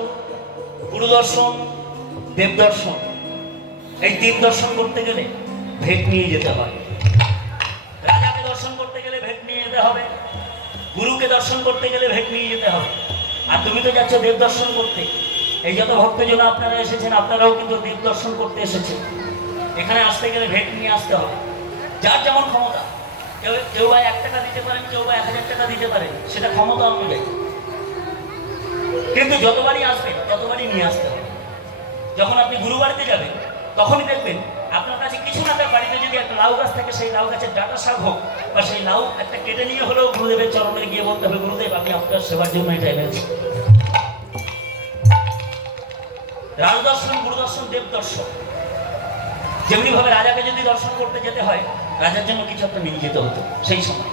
গুরুদর্শন, দেবদর্শন, এই তিন দর্শন করতে গেলে ভেট নিয়ে যেতে হয়। রাজাকে দর্শন করতে গেলে ভেট নিয়ে যেতে হবে, গুরুকে দর্শন করতে গেলে ভেট নিয়ে যেতে হবে। আর তুমি তো যাচ্ছ দেব দর্শন করতে। এই যত ভক্তজন আপনারা এসেছেন, আপনারাও কিন্তু দেব দর্শন করতে এসেছেন। এখানে আসতে গেলে ভেট নিয়ে আসতে হবে। যার যেমন ক্ষমতা, কেউ বা 1 টাকা দিতে পারেন, কেউ বা 1000 টাকা দিতে পারেন, সেটা ক্ষমতা অনুযায়ী। কিন্তু যতবারই আসবেন ততবারই নিয়ে আসতে হবে। যখন আপনি গুরু বাড়িতে যাবেন, তখনই দেখবেন আপনার কাছে কিছু না, তার বাড়িতে যদি একটা লাউ গাছ থাকে, সেই লাউ গাছের ডাটা শাক হোক, বা সেই লাউ একটা কেটে নিয়ে হলেও গুরুদেবের চরণে গিয়ে বলতে হবে, গুরুদেব আমি আপনার সেবার জন্য এটা এনেছি। রাজদর্শন, গুরুদর্শন, দেব দর্শন। যেমনি ভাবে রাজাকে যদি দর্শন করতে যেতে হয়, রাজার জন্য কিছু একটা নিয়ে যেতে হতো সেই সময়।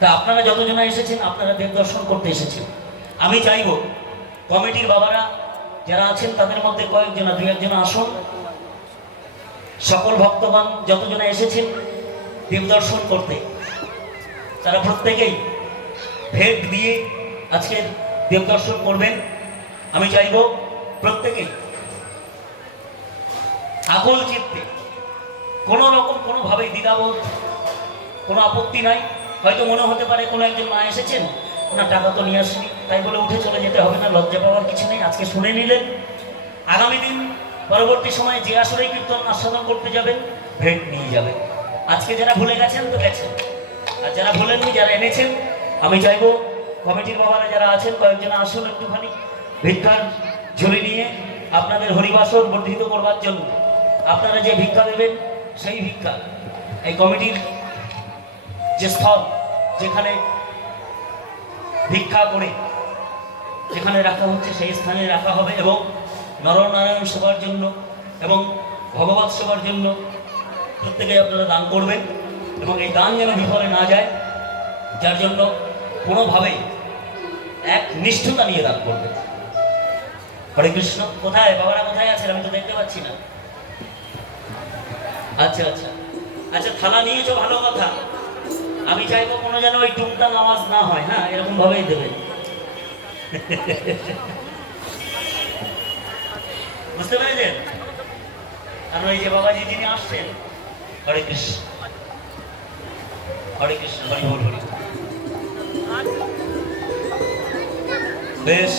তা আপনারা যতজন এসেছেন, আপনারা দেব দর্শন করতে এসেছেন। আমি চাইব কমিটির বাবারা যারা আছেন তাদের মধ্যে কয়েকজন, 2-1 আসুন। সকল ভক্তবান যতজনা এসেছেন দেব দর্শন করতে, তারা প্রত্যেকেই ভেট দিয়ে আজকের দেব দর্শন করবেন। আমি চাইব প্রত্যেকেই আকুল চিত্তে, কোনো রকম কোনোভাবেই দ্বিধাবোধ, কোনো আপত্তি নাই। হয়তো মনে হতে পারে কোনো একজন মা এসেছেন, না টাকা তো নিয়ে আসেনি, তাই বলে উঠে চলে যেতে হবে না, লজ্জা পাওয়ার কিছু নেই। আজকে শুনে নিলেন, আগামী দিন পরবর্তী সময়ে যে আসলে কীর্তন আস্বাদন করতে যাবেন, ভেট নিয়ে যাবেন। আজকে যারা ভুলে গেছেন তো গেছেন, আর যারা ভুলেননি, যারা এনেছেন, আমি চাইবো কমিটির বাবারা যারা আছেন কয়েকজন আসুন একটুখানি ভিক্ষার ঝুলি নিয়ে আপনাদের হরিবাসর বর্ধিত করবার জন্য। আপনারা যে ভিক্ষা দেবেন সেই ভিক্ষা এই কমিটির যে স্থল, যেখানে ভিক্ষা করে যেখানে রাখা হচ্ছে সেই স্থানে রাখা হবে এবং নরনারায়ণ সেবার জন্য এবং ভগবত সেবার জন্য প্রত্যেকে আপনারা দান করবেন এবং এই দান যেন বিফলে না যায়, যার জন্য কোনোভাবেই এক নিষ্ঠতা নিয়ে দান করবেন। হরে কৃষ্ণ। কোথায় বাবারা, কোথায় আছেন? আমি তো দেখতে পাচ্ছি না। আচ্ছা আচ্ছা আচ্ছা, থালা নিয়েছো, ভালো কথা। আমি চাইবো কোনো যেন ওই টুংটাং আওয়াজ না হয়, হ্যাঁ, এরকম ভাবেই দেবেন। বুঝতে পেরেছেন? কারণ ওই যে বাবাজি যিনি আসছেন, হরে কৃষ্ণ হরে কৃষ্ণ, হরি বল হরি বল। বেশ,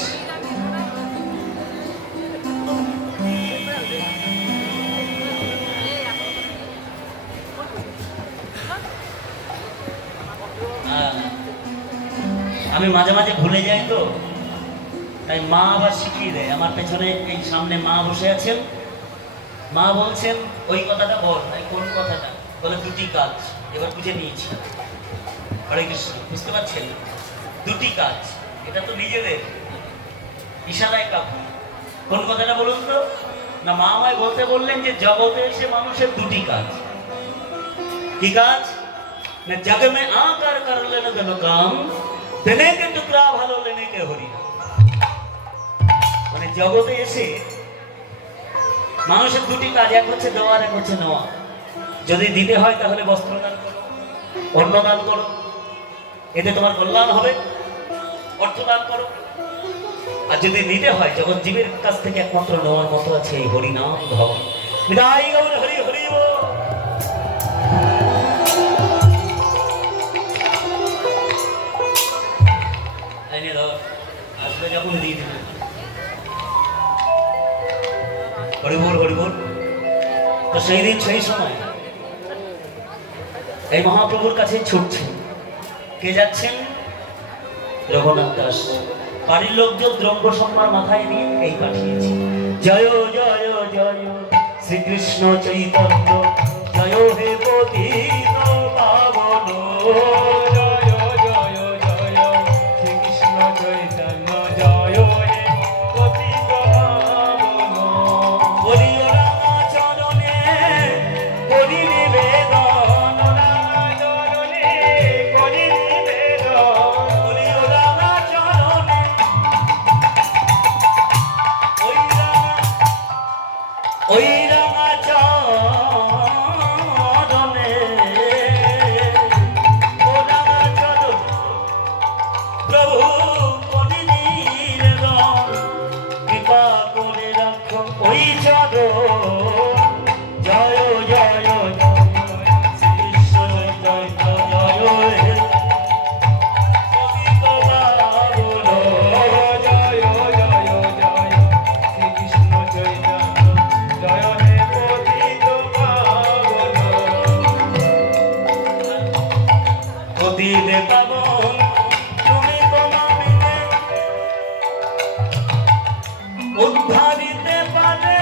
আমি মাঝে মাঝে ভুলে যাই তো, তাই মা আবার শিখিয়ে দেয়। আমার পেছনে এই সামনে মা বসে আছেন, মা বলছেন ওই কথাটা বল। তাই কোন কথাটা? বলে দুটি কাজ। এবার বুঝে নিয়েছি। হরে কৃষ্ণ। বুঝতে পারছেন? দুটি কাজ, এটা তো নিজেদের ইশারায় কাকু। কোন কথাটা বলুন তো? না, মা আমায় বলতে বললেন যে জগতে এসে মানুষের দুটি কাজ। কি কাজ? না, জগ মে আকার কর লেনে দেন কাম, দেনে কে টুকরা ভালো লেনে কে হরি। মানে জগতে এসে মানুষের দুটি কাজ, এক হচ্ছে দেওয়া, এক হচ্ছে নেওয়া। যদি দিতে হয় তাহলে বস্ত্র দান করো, অন্ন দান করো, এতে তোমার কল্যাণ হবে। অর্থ দান করো। আর যদি নিতে হয়, যখন জীবের কাছ থেকে একমাত্র নেওয়ার মতো আছে এই হরিনাম ধর। বিদায় গৌর হরি হরি বল। আসবে যখন দিয়ে দেবে। হরি বল হরি বল। তো সেই দিন সেই সময় এই মহাপ্রভুর কাছে ছুটছেন। কে যাচ্ছেন? রঘুনাথ দাস। বাড়ির লোকজন দ্রব্য সম্মান মাথায় নিয়ে এই পাঠিয়েছে। জয় জয় জয় শ্রীকৃষ্ণ চৈতন্য, জয় হে পতিত পাবন। জয় জয় জয় শ্রীকৃষ্ণ চৈতন্য, জয় হে পতিত পাবন। বলিও রামা চরণে করি নিবেদন, রামা চরণে করি নিবেদন। বলিও রামা চরণে, ওই রামা চরণে, ও রামা চরণ প্রভু করি নিবেদন, কৃপা করে রাখো ওই চরণ। জয় জয় জয় শ্রীকৃষ্ণ চৈতন্য, জয় হে পতিত পাবন। জয় জয় জয় শ্রীকৃষ্ণ চৈতন্য, জয় হে পতিত পাবন। পতিত পাবন তুমি তোমামিতে উদ্ধারিতে পারে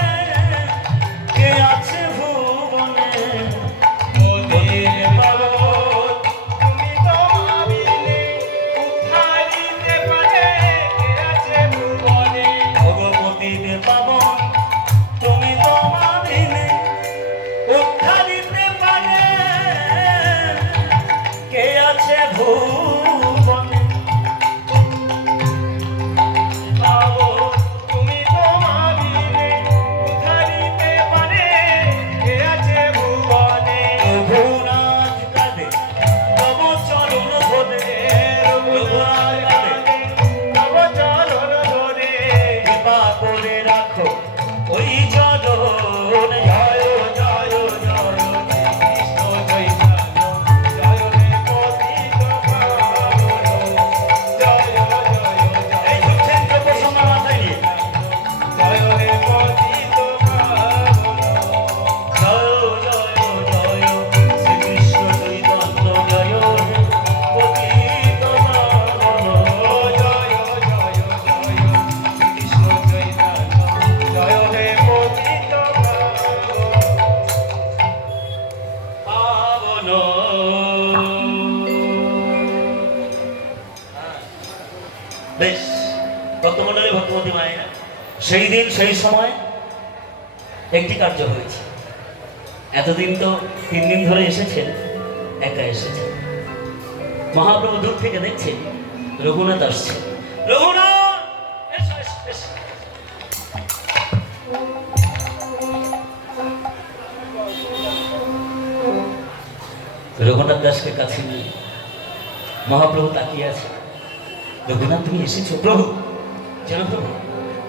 সেই দিন সেই সময় একটি কার্য হয়েছে। এতদিন তো 3 দিন ধরে এসেছেন, একা এসেছেন। মহাপ্রভু দূর থেকে দেখছেন রঘুনাথ আসছে। রঘুনাথ এসো, এসো, এসো। রঘুনাথ দাসকে কাছে নিয়ে মহাপ্রভু তাকিয়ে আছে। রঘুনাথ তুমি এসেছো? প্রভু যেন প্রভু,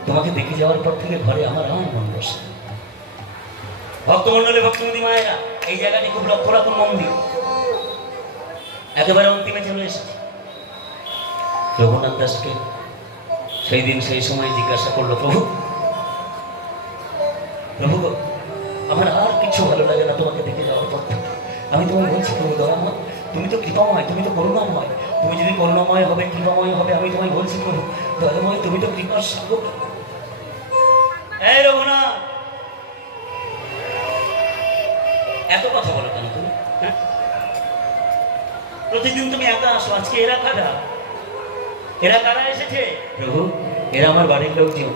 তোমাকে দেখে যাওয়ার পর থেকে ঘরে আমার মন বসে। ভক্তমন্ডলী ভক্তমতী মায়েরা, এই জায়গাটি খুব লক্ষ্য রাখুন, মন্দির একেবারে অন্তিমে চলে এসেছে। রঘুনাথ দাসকে সেই দিন সেই সময় জিজ্ঞাসা করলো, প্রভু প্রভু গো, আমার আর কিছু ভালো লাগে না তোমাকে দেখে যাওয়ার পর থেকে। আমি তোমায় বলছি প্রভু দয়াময়, তুমি তো কৃপাময়, তুমি তো করুণাময়। তুমি যদি করুণাময় হবে, কৃপাময় হবে, আমি তোমায় বলছি প্রভু দয়াময়, তুমি তো কৃপার সাগর। এই রঘুনাথ, এত কথা বলো কেন তুমি? হ্যাঁ, প্রতিদিন তুমি একা আসো, আজকে এরা কারা? এরা কারা এসেছে? প্রভু এরা আমার বাড়ির লোকজন,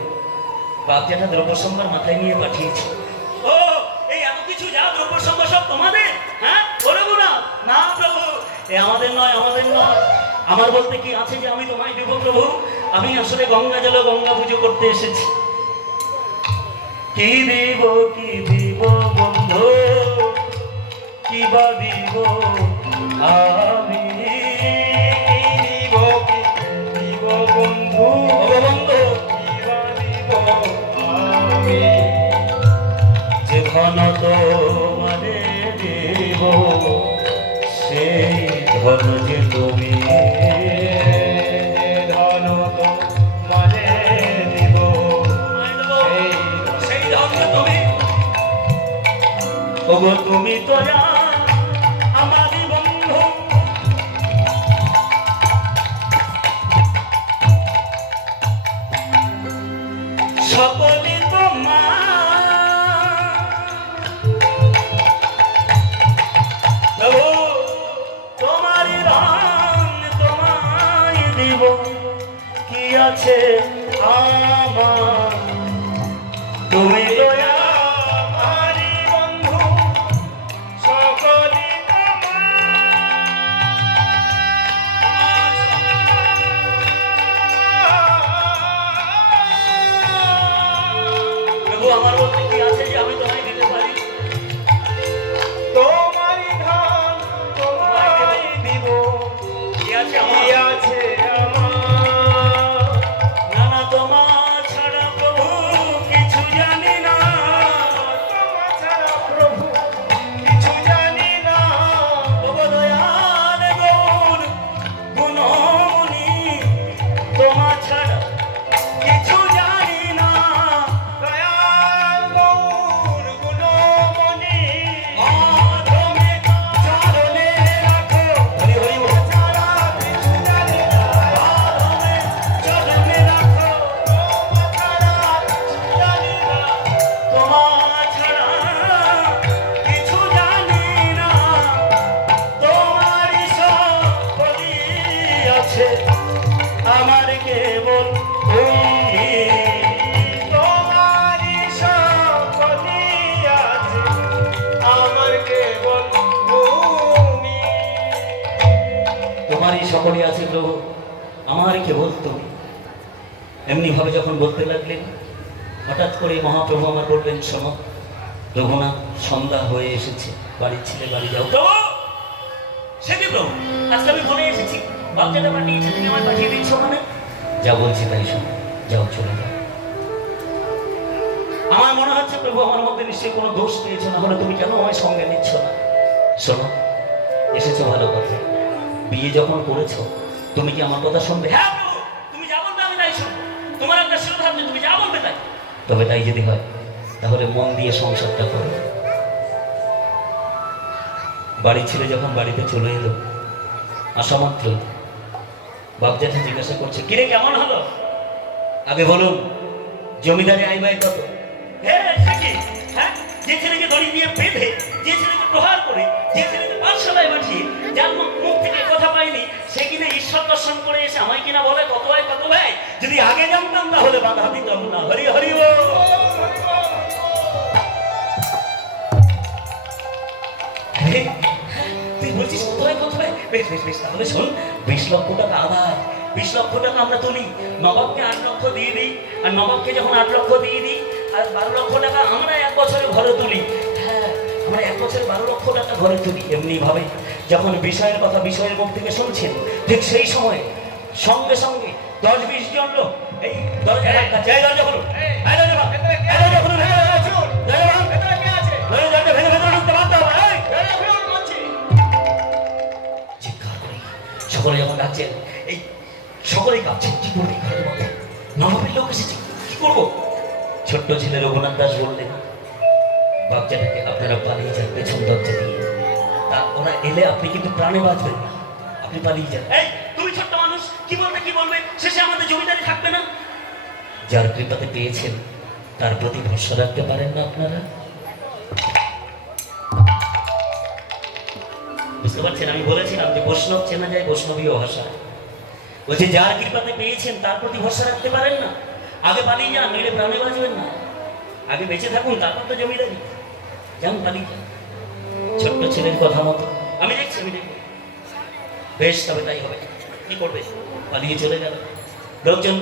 বাপ জ্যাঠা দ্রব্যসম্ভার মাথায় নিয়ে পাঠিয়েছে। ও এই এত কিছু যা দ্রব্যসম্ভার সব তোমাদের? হ্যাঁ বলবো না? না প্রভু, এ আমাদের নয়, আমাদের নয়। আমার বলতে কি আছে যে আমি তোমায় দেবো প্রভু। আমি আসলে গঙ্গা জল, গঙ্গা পুজো করতে এসেছি। কি দিব, কি দিব বন্ধু, কি বা দিব আমি? দিব, কি দিব বন্ধু, বন্ধু কি বা দিব আমি? যে ধন তোমারে দেব, সেই ধন যে তুমি, ধন তোমারে দেব, সেই ধন যে তুমি। ওগো তুমি তো আমারই বন্ধু, সকলে তোমারই দান, তোমায় দিব। কি আছে আমার, তুমি দয়া আমারই বন্ধু, সকলে আমার বলতে কি আছে যে আমি তোমায় দিতে পারি? তোমারই ধান তোমায় দিব। কি আছে আমার? না না, তোমার ছাড়া প্রভু কিছু জানি না। তোমার ছাড়া প্রভু কিছু জানি না। ওগো দয়াল গৌর গুণমণি, তোমার ছাড়া কিছু জানি না। দয়াল গৌর গুণমণি, মাধবে চরণে রাখো। হরি হরি বল। ছাড়া কিছু জানি না। মাধবে চরণে রাখো। তোমার ছাড়া কিছু জানি না। তোমার ছাড়া কিছু জানি না। তোমারই সকলই আছে, আমার কেবল তুমি। তোমারই সকলই আছে, আমার কেবল তুমি। তোমারই সকলই আছে প্রভু, আমার কেবল তুমি। এমনি ভাবে যখন বলতে লাগলেন, হঠাৎ করে মহাপ্রভু আমার বললেন, শোনো রঘুনাথ, সন্ধ্যা হয়ে এসেছে, বাড়ির ছেলে বাড়ি যাও। প্রভু সে কি প্রভু, আজকে আমি বলে এসেছি, বাচ্চাটা পাঠিয়েছে, তুমি আমায় পাঠিয়ে দিচ্ছ মানে? যা বলছি তাই শোনো, যাও চলে যাও। আমার মনে হচ্ছে প্রভু আমার মধ্যে নিশ্চয়ই কোনো দোষ পেয়েছো, না হলে তুমি কেন আমায় সঙ্গে নিচ্ছ না? শোনো, এসেছো ভালো কথা, বিয়ে যখন করেছো তুমি কি আমার কথা শুনবে? হ্যাঁ প্রভু, তুমি যা বলবে আমি তাই শুনবো। তোমার একটা শ্রদ্ধা আছে, তুমি যা বলবে তাই। তবে তাই যদি হয় তাহলে মন দিয়ে সংসারটা করো। বাড়ির ছেলে যখন বাড়িতে চলে এলো, আসা মাত্রই বাপ জ্যাঠা জিজ্ঞাসা করছে, কিরে কেমন হলো? আগে বলুন, জমিদারে আইবাই কত? হ্যাঁ যে ছেলেকে দড়ি দিয়ে বেঁধে, যে ছেলেকে প্রহার করে করে, যে ছেলেকে পাঠশালায় পাঠিয়ে, যার মুখ থেকে কথা পাইনি, সে কিনা ঈশ্বর দর্শন করে এসে আমায় কিনা বলে কত ভাই কত ভাই। যদি আগে জানতাম তাহলে বাধা দিতাম না। হরি হরি বল। আরে, তুই বলছিস কত ভাই কত ভাই? বেশ বেশ বেশ, তাহলে শোন, 20 লক্ষ টাকা আদায়, 20 লক্ষ টাকা আমরা তুলি, নবাবকে 8 লক্ষ দিয়ে দিই, আর নবাবকে যখন 8 লক্ষ দিয়ে দিই, আর 12 লক্ষ টাকা আমরা 1 বছরে ঘরে তুলি। হ্যাঁ, আমরা 1 বছরে 12 লক্ষ টাকা ঘরে তুলি। এমনি ভাবে যখন বিষয়ের কথা বিষয়ের মুখ থেকে শুনছেন, ঠিক সেই সময় সঙ্গে সঙ্গে 10-20 জন লোক এই দরজা খুলুন, দরজা খুলুন, দরজা ভেঙে ভেতরে ঢুকতে বাধ্য হবে। চিৎকার করে সকলে যখন ডাকছেন, এই সকলেই কাঁপছেন, কি করবে ঘরের মধ্যে? নবাবের লোক এসেছে, কি করবো? ছোট্ট ছেলে রঘুনাথ দাস বললেন, বাচ্চাটাকে আপনারা পালিয়ে যান পেছন দরজা দিয়ে, তা ওরা এলে আপনি কিন্তু প্রাণে বাঁচবেন না, আপনি পালিয়ে যান। এই তুমি ছোট্ট মানুষ, কি বলবে, শেষে আমাদের জমিদারি থাকবে না। যার কৃপাতে পেয়েছেন তার প্রতি ভরসা রাখতে পারেন না আপনারা? বুঝতে পারছেন? আমি বলেছিলাম যে বৈষ্ণব চেনা যায় বৈষ্ণবীয় ভাষা। বলছে যার কৃপাতে পেয়েছেন তার প্রতি ভরসা রাখতে পারেন না, আগে পালিয়ে যান, নইলে প্রাণে বাঁচবেন না। আগে বেঁচে থাকুন, তারপর তো জমিদারি। যান, পালিয়ে যান। ছোট্ট ছেলের কথা মতো আমি দেখবো। বেশ, তবে তাই হবে। কি করবে? পালিয়ে চলে গেল। লোকজন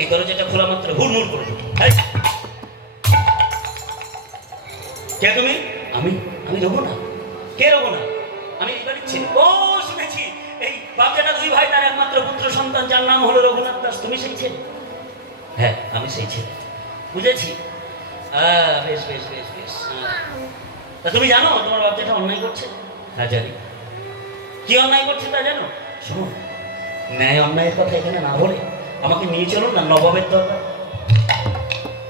এই দরজাটা খোলা মাত্র হুড়মুড় করে দিল। কে তুমি? আমি রঘুনা। কে রঘুনা? আমি এই বাড়ির ছেলে। ও, শুনেছি এই বাচ্চাটা 2 ভাই, তার একমাত্র পুত্র সন্তান, যার নাম হলো রঘুনাথ দাস। তুমি সেই ছেলে? হ্যাঁ, আমি সেই ছেলে। বুঝেছি। বেশ বেশ বেশ বেশ। তা তুমি জানো তোমার বাচ্চাটা অন্যায় করছে? হ্যাঁ জানি। কি অন্যায় করছে তা জানো? শোনো, ন্যায় অন্যায়ের কথা এখানে না বলে আমাকে নিয়ে চলুন না নবাবের দরবার,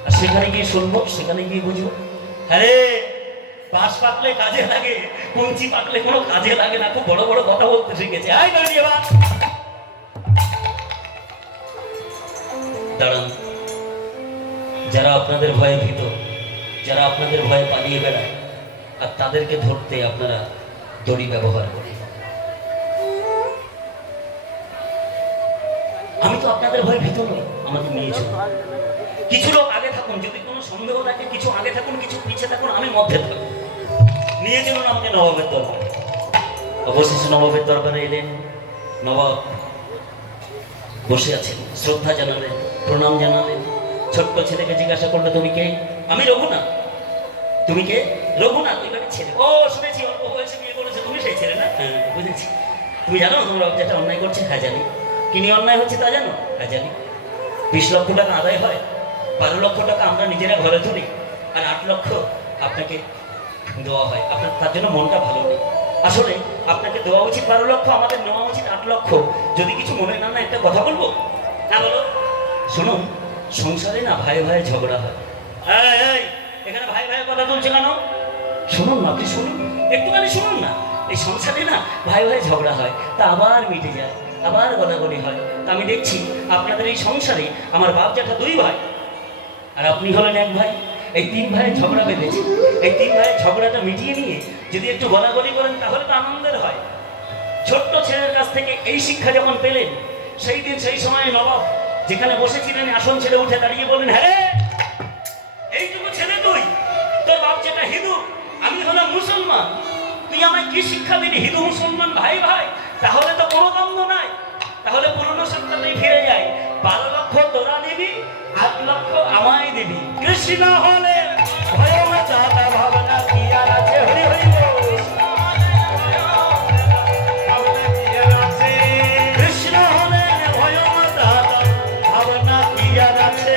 আর সেখানে গিয়ে শুনবো, সেখানে গিয়ে বুঝবো। আরে, বাঁশ পাকলে কাজে লাগে, কঞ্চি পাকলে কোনো কাজে লাগে না। খুব বড় বড় কথা বলতে শিখেছে। দাঁড়ান, যারা আপনাদের ভয়ে ভীত, যারা আপনাদের ভয়ে পালিয়ে বেড়ায়, আর তাদেরকে ধরতে আপনারা দড়ি ব্যবহার করেন। আমি তো আপনাদের ভয়ে ভীত নই, আমাকে নিয়ে চলুন। কিছু লোক আগে থাকুন, যদি কোনো সন্দেহ থাকে, কিছু আগে থাকুন, কিছু পিছিয়ে থাকুন, আমি মধ্যে থাকুন। নিয়ে চলুন আমাকে নবাবের দরবারে। অবশেষে নবাবের দরবারে এলেন। নবাব বসে আছেন, শ্রদ্ধা জানালেন, প্রণাম জানালেন। ছোট্ট ছেলেকে জিজ্ঞাসা করলে, তুমি কে? আমি রঘুনাথ। তুমি কে? রঘুনাথ, ওই বাড়ির ছেলে। ও, শুনেছি অল্প বয়সে বিয়ে করেছে, তুমি সেই ছেলে না? হ্যাঁ, বুঝেছি। তুমি জানো তোমার বাচ্চাটা অন্যায় করছে? হ্যাঁ জানি। কি নিয়ে অন্যায় হচ্ছে তা জানো? হ্যাঁ জানি। 20 লক্ষ টাকা আদায় হয়, 12 লক্ষ টাকা আমরা নিজেরা ঘরে তুলি, আর 8 লক্ষ আপনাকে দেওয়া হয়। আপনার তার জন্য মনটা ভালো নেই। আসলে আপনাকে দেওয়া উচিত 12 লক্ষ, আমাদের নেওয়া উচিত 8 লক্ষ। যদি কিছু মনে না না, একটা কথা বলবো? হ্যাঁ বলো। শুনুন, সংসারে না ভাই ভাই ঝগড়া হয়। এই, এখানে ভাই ভাই কথা তুলছে কেন? শুনুন না, আপনি শুনুন, একটুখানি শুনুন না। এই সংসারে না ভাই ভাই ঝগড়া হয়, তা আবার মিটে যায়, আবার গলাগলি হয়। তা আমি দেখছি আপনাদের এই সংসারে আমার বাপ জ্যাঠা 2 ভাই, আর আপনি হলেন 1 ভাই। এই 3 ভাইয়ের ঝগড়া বেঁধেছে। এই 3 ভাইয়ের ঝগড়াটা মিটিয়ে নিয়ে যদি একটু গলাগলি করেন, তাহলে তো আনন্দের হয়। ছোট্ট ছেলের কাছ থেকে এই শিক্ষা যখন পেলেন, সেই দিন সেই সময় নবাব যেখানে বসেছিলেন আসন ছেড়ে উঠে দাঁড়িয়ে বললেন, হ্যাঁ এইটুকু ছেলে তুই, তোর বাপ যেটা হিন্দু, আমি হলাম মুসলমান, তুই আমায় কি শিক্ষা দিলি? হিন্দু মুসলমান ভাই ভাই, তাহলে তো কোনো দ্বন্দ্ব নাই, তাহলে পুরনো সত্তাতেই ফিরে যায়। 12 লক্ষ তোরা দিবি, 8 লক্ষ আমায় দিবি। কৃষ্ণ হলে ভাবনা কি আর আছে? হরি হরি বল। কৃষ্ণ হলে ভাবনা কি আর আছে?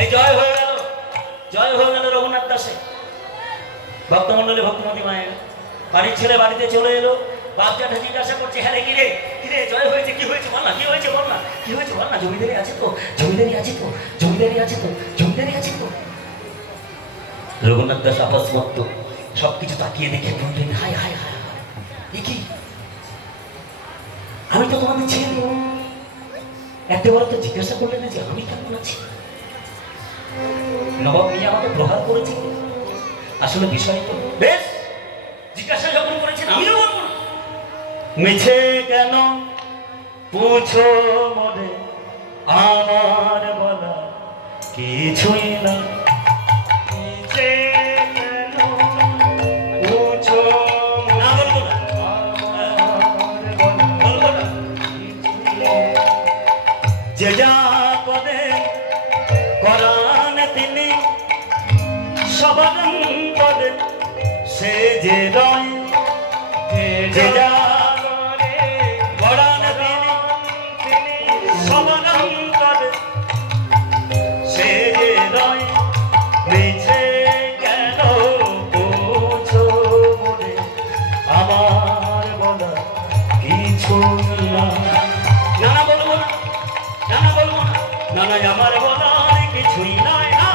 এই জয় হয়ে গেল, জয় হয়ে গেল রঘুনাথ দাসে। ভক্তমন্ডলী, ভক্তিমতী মায়ের বাড়ির ছেলে বাড়িতে চলে এলো। বাপ জ্যাঠা জিজ্ঞাসা করছে, হ্যাঁ রে, কিরে কিরে, জয় হয়েছে, কি হয়েছে বল না, কি হয়েছে বল না, কি হয়েছে বল না? জমিদারি আছে তো, জমিদারি আছে তো, জমিদারি আছে তো, জমিদারি আছে তো। রঘুনাথ দাস আপস মত সবকিছু তাকিয়ে দেখে বললেন, হায় হায় হায় হায়, এ কি? আমি তো তোমাদের ছেলে। একটা বার তো জিজ্ঞাসা করলেন যে আমি কেমন আছি? নবাব মিয়া আমাকে প্রহার করেছে। আসলে বিষয় তো বেশ জিজ্ঞাসা যখন করেছেন আমিও বলবো না। মিছে কেন পুছো মনে, আমার বলা কিছুই না। মিছে কেন পুছো না, বলবো না, বলবো না। যে যা পদে করান তিনি সবার পদে সে যে রয়, যে যা করান তিনি সবার পদে সে যে রয়। মিছে কেন বুঝো বলে, আমার বলা কিছু না। না না বলবো না, না না বলবো না, না না আমার বলার কিছুই নাই। না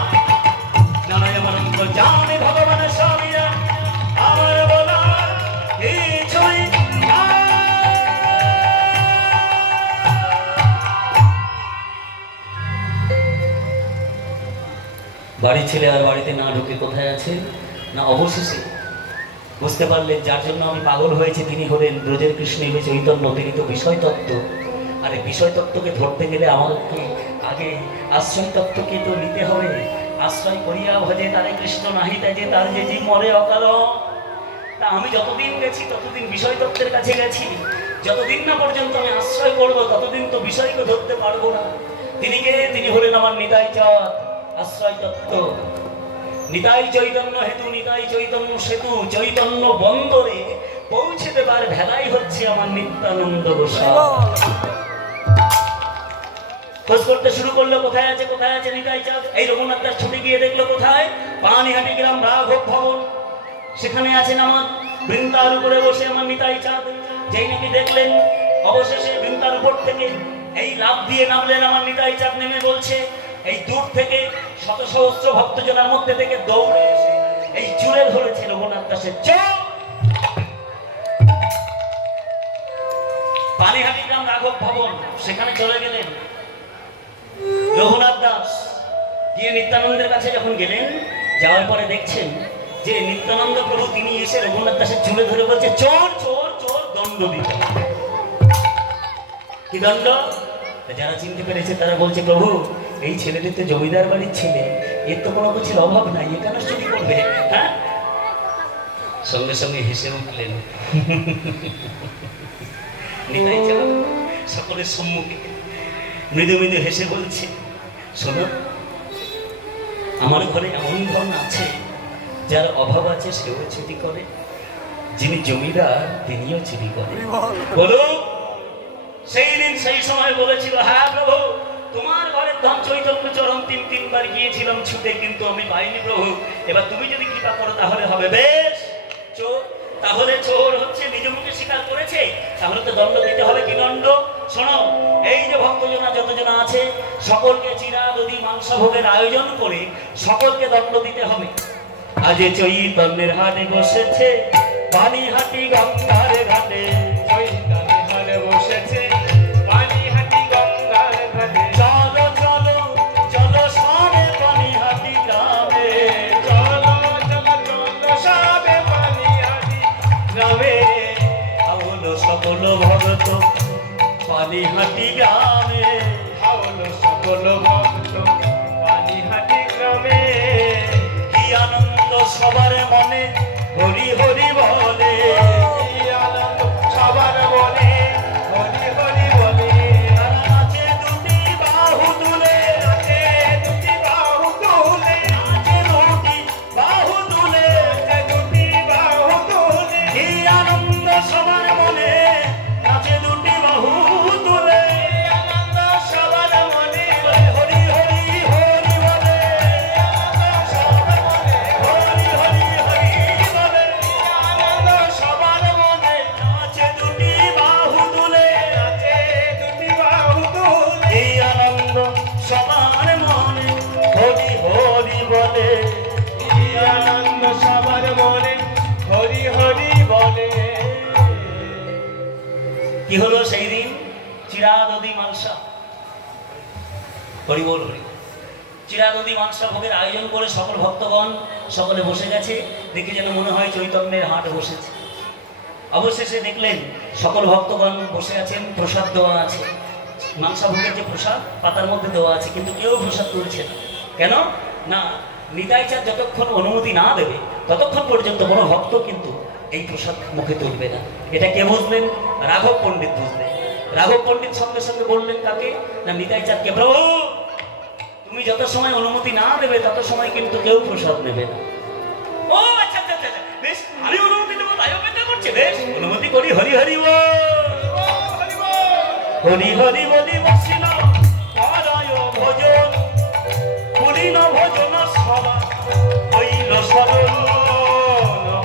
না না আমার অন্ত জানে ভগবানের স্বামী, আমার বলার কিছুই নাই। বাড়ির ছেলে আর বাড়িতে না ঢুকে কোথায় আছে না, অবশেষে বুঝতে পারলেন যার জন্য আমি পাগল হয়েছি তিনি হলেন ব্রজের কৃষ্ণ ইবে চৈতন্য। তিনি তো বিষয় তত্ত্ব, আর এই বিষয় তত্ত্বকে ধরতে গেলে আমাকে আগে আশ্রয় তত্ত্বকে তো নিতে হবে। আশ্রয় করিয়া ভজে তারে কৃষ্ণ নাহি তেজে, তার যে যে মরে অকাল। তা আমি যতদিন গেছি ততদিন বিষয় তত্ত্বের কাছে গেছি, যতদিন না পর্যন্ত আমি আশ্রয় করবো ততদিন তো বিষয়কে ধরতে পারবো না। তিনি কে? তিনি হলেন আমার নিতাই চাঁদ, আশ্রয় তত্ত্ব। নিতাই চৈতন্য হেতু, নিতাই চৈতন্য সেতু, চৈতন্য বন্দরে পৌঁছে দেবার ভেলাই হচ্ছে আমার নিত্যানন্দ গোসাই। খোঁজ করতে শুরু করলো কোথায় আছে, কোথায় আছে নিতাই চাঁদ। এই রঘুনাথ দাস ছুটে গিয়ে দেখলো কোথায়, পানিহাটি গ্রাম রাঘব ভবন, সেখানে আছেন আমার বৃন্দার উপরে বসে আমার নিতাই চাঁদ। যেই নাকি দেখলেন অবশেষে বৃন্দার উপর থেকে এই লাফ দিয়ে নামলেন আমার নিতাই চাঁদ, নেমে বলছে এই দূর থেকে শত সহস্র ভক্তজনের মধ্যে থেকে দৌড়ে এসে এই চুড়ে ধরেছে রঘুনাথ দাসের চোখ। পানিহাটি গ্রাম রাঘব ভবন, সেখানে চলে গেলেন রঘুনাথ দাস। গিয়ে নিত্যানন্দের কাছে যখন গেলেন, যাওয়ার পরে দেখছেন যে নিত্যানন্দ প্রভু তিনি এসে রঘুনাথ দাসের চুলে ধরে বলছে চোর চোর চোর, দণ্ড দিতে। কি দণ্ড? যারা চিনতে পেরেছে তারা বলছে প্রভু এই ছেলেটি তো জমিদার বাড়ির ছেলে, এর তো কোনো কিছুর অভাব নাই, এ কেন চুরি করবে? হ্যাঁ, সঙ্গে সঙ্গে হেসে উঠলেন নিতাই চাঁদ সকলের সম্মুখে মৃদু মৃদু হেসে বলছে শোনো, আমার ঘরে এমন ধন আছে যার অভাব আছে সেও চুরি করে, যিনি জমিদার তিনিও চুরি করে। বলো সেই দিন সেই সময় বলেছিল হ্যাঁ প্রভু তোমার ঘরের ধন চৈতন্য চরণ তিনবার গিয়েছিলাম ছুটে, কিন্তু আমি পাইনি প্রভু। এবার তুমি যদি কৃপা করো তাহলে হবে। বেশ, চোর তাহলে চোর হচ্ছে নিজ মুখে স্বীকার করেছে, তাহলে তো দণ্ড দিতে হবে। কি দণ্ড? শোনো, এই যে ভক্তজনা যতজনা আছে সকলকে চিরা যদি মাংস ভোগের আয়োজন করে সকলকে দণ্ড দিতে হবে। আজ চৈতন্যের হাটে বসেছে পানিহাটি গঙ্গার ঘাটে, চৈতন্যের হাটে বসেছে পানিহাটি গঙ্গার ঘাটে। চলো চলো চলো সবে পানিহাটি গ্রামে, চলো চলো চলো সবে পানিহাটি গ্রামে হলো সকল ভগত পানিহাটি গ্রামে, হলো সকল ভক্ত পানিহাটি গ্রামে। কি আনন্দ সবার মনে, হরি হরি বলে, কি আনন্দ সবার মনে, হরি হরি বলে। তারা নাচে দুটি বাহু তুলে, নাচে দুটি বাহু তুলে, নাচে দুটি বাহু তুলে, নাচে দুটি বাহু তুলে। কি আনন্দ সবার মনে, নাচে দুটি বাহু তুলে, কি আনন্দ সবার মনে, হরি হরি হরি বলে, আনন্দ সবার মনে, হরি হরি হরি বলে, কি আনন্দ সবার মনে। নাচে দুটি বাহু তুলে, নাচে দুটি বাহু তুলে, কি আনন্দ সবার মনে, হরি হরি বলে। কি আনন্দ সবার মনে, হরি হরি বলে। কি হলো সেই দিন? চিরা দধি মালসা, হরি বল হরি বল। চিরাদধি মাংসা ভোগের আয়োজন করে সকল ভক্তগণ সকলে বসে গেছে, দেখে যেন মনে হয় চৈতন্যের হাট বসেছে। অবশেষে দেখলেন সকল ভক্তগণ বসে আছেন, প্রসাদ দেওয়া আছে, মাংসা ভোগের যে প্রসাদ পাতার মধ্যে দেওয়া আছে, কিন্তু কেউ প্রসাদ তুলছে না। কেন না, নিতাই চাঁদ যতক্ষণ অনুমতি না দেবে ততক্ষণ পর্যন্ত কোনো ভক্ত কিন্তু এই প্রসাদ মুখে তুলবে না। এটা কে বুঝলেন? রাঘব পণ্ডিত বুঝলেন। রাঘব পণ্ডিত সঙ্গে সঙ্গে বললেন কাকে? না নিতাই চাঁদকে, প্রভু তুমি যত সময় অনুমতি না দেবে তত সময় কিন্তু কেউ প্রসাদ নেবে না। ও আচ্ছা আচ্ছা আচ্ছা, বেশ, আমি অনুমতি দেবো তাই অপেক্ষা করছে, বেশ অনুমতি করি। হরি হরি বল, হরি হরি বলি বসিল পরায় ভোজন, পুরিন ভোজন সভা হইল সরল।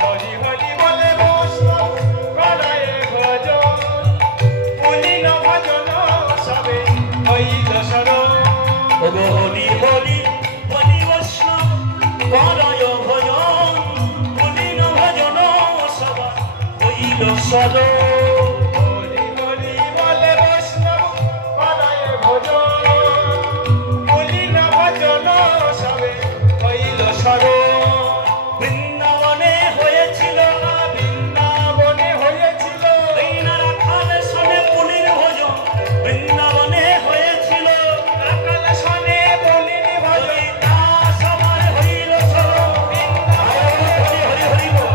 হরি হরি বলে বৈষ্ণব করায় ভজন, পুলিন ভজন সবে হইল সরল। ওগো হরি হরি বলি বৈষ্ণব পরায় ভোজন, পুরিন ভোজন সভা হইল সরল। হরি হরি বলে বৈষ্ণব করায় ভজন, পুলিন ভজন সবে হইল সরল। বৃন্দাবনে হয়েছিল, বৃন্দাবনে হয়েছিল, বৈনারা খালে শোনে পুলির ভোজন, বৃন্দাবনে হয়েছিল। কাকাল শোনে বলিন ভজন, তা সবাই হইল সরল। হরি হরি হরি বল।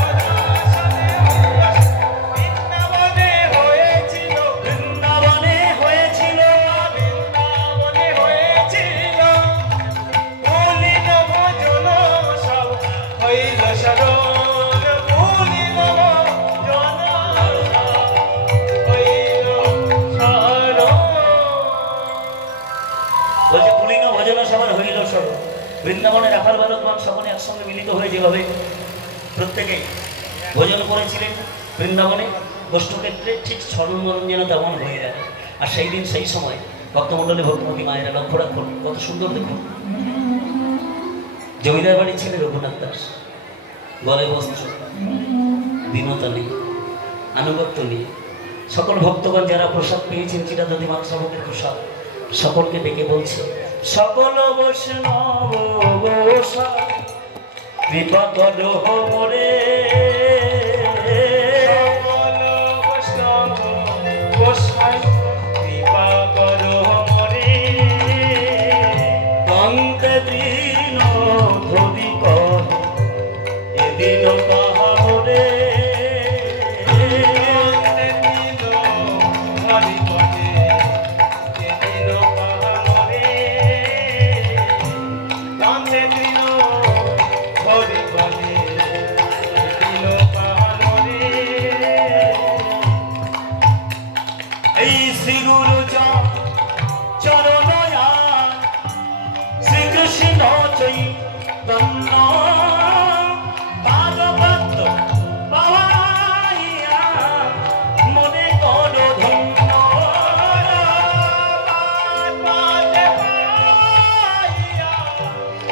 বৃন্দাবনে হয়েছিল, বৃন্দাবনে হয়েছিল, বৃন্দাবনে হয়েছিল, বলিন ভজন সব হইল সরল। বলিন ভজন হইল সরল। বলছে পুলিন ভোজন সবার হইল সরল। বৃন্দাবনে রাখাল বালকগণ সকলে একসঙ্গে মিলিত হয়ে যেভাবে প্রত্যেকেই ভোজন করেছিলেন বৃন্দাবনে গোষ্ঠক্ষেত্রে, ঠিক স্মরণ যেন তেমন হয়ে যায়। আর সেই দিন সেই সময় ভক্তমণ্ডলী ভক্তমতী মায়েরা লক্ষ্য রাখুন, কত সুন্দর দেখুন। জমিদার বাড়ির ছেলে রঘুনাথ দাস, গলায় বস্ত্র, দীনতা নেই, আনুগত্য নেই। সকল ভক্তগণ যারা প্রসাদ পেয়েছেন চিরাদধি মাংসা ভোগের প্রসাদ, সকলকে ডেকে বলছে, সকল বৈষ্ণব গোসাই কৃপা করো মোরে। সকল বৈষ্ণব গোসাই কৃপা করো মোরে। অন্তে দিন ধরি কর এদিন কাহারে। হরি বলে এদিন কাহারে, কান্তে দিন হরি বলে এদিন কাহারে। এই শ্রী গুরু চরণ শ্রীকৃষ্ণ চৈতন্য পাদপদ্ম পাওয়াইয়া মনে করো ধন্য। পাদে পাইয়া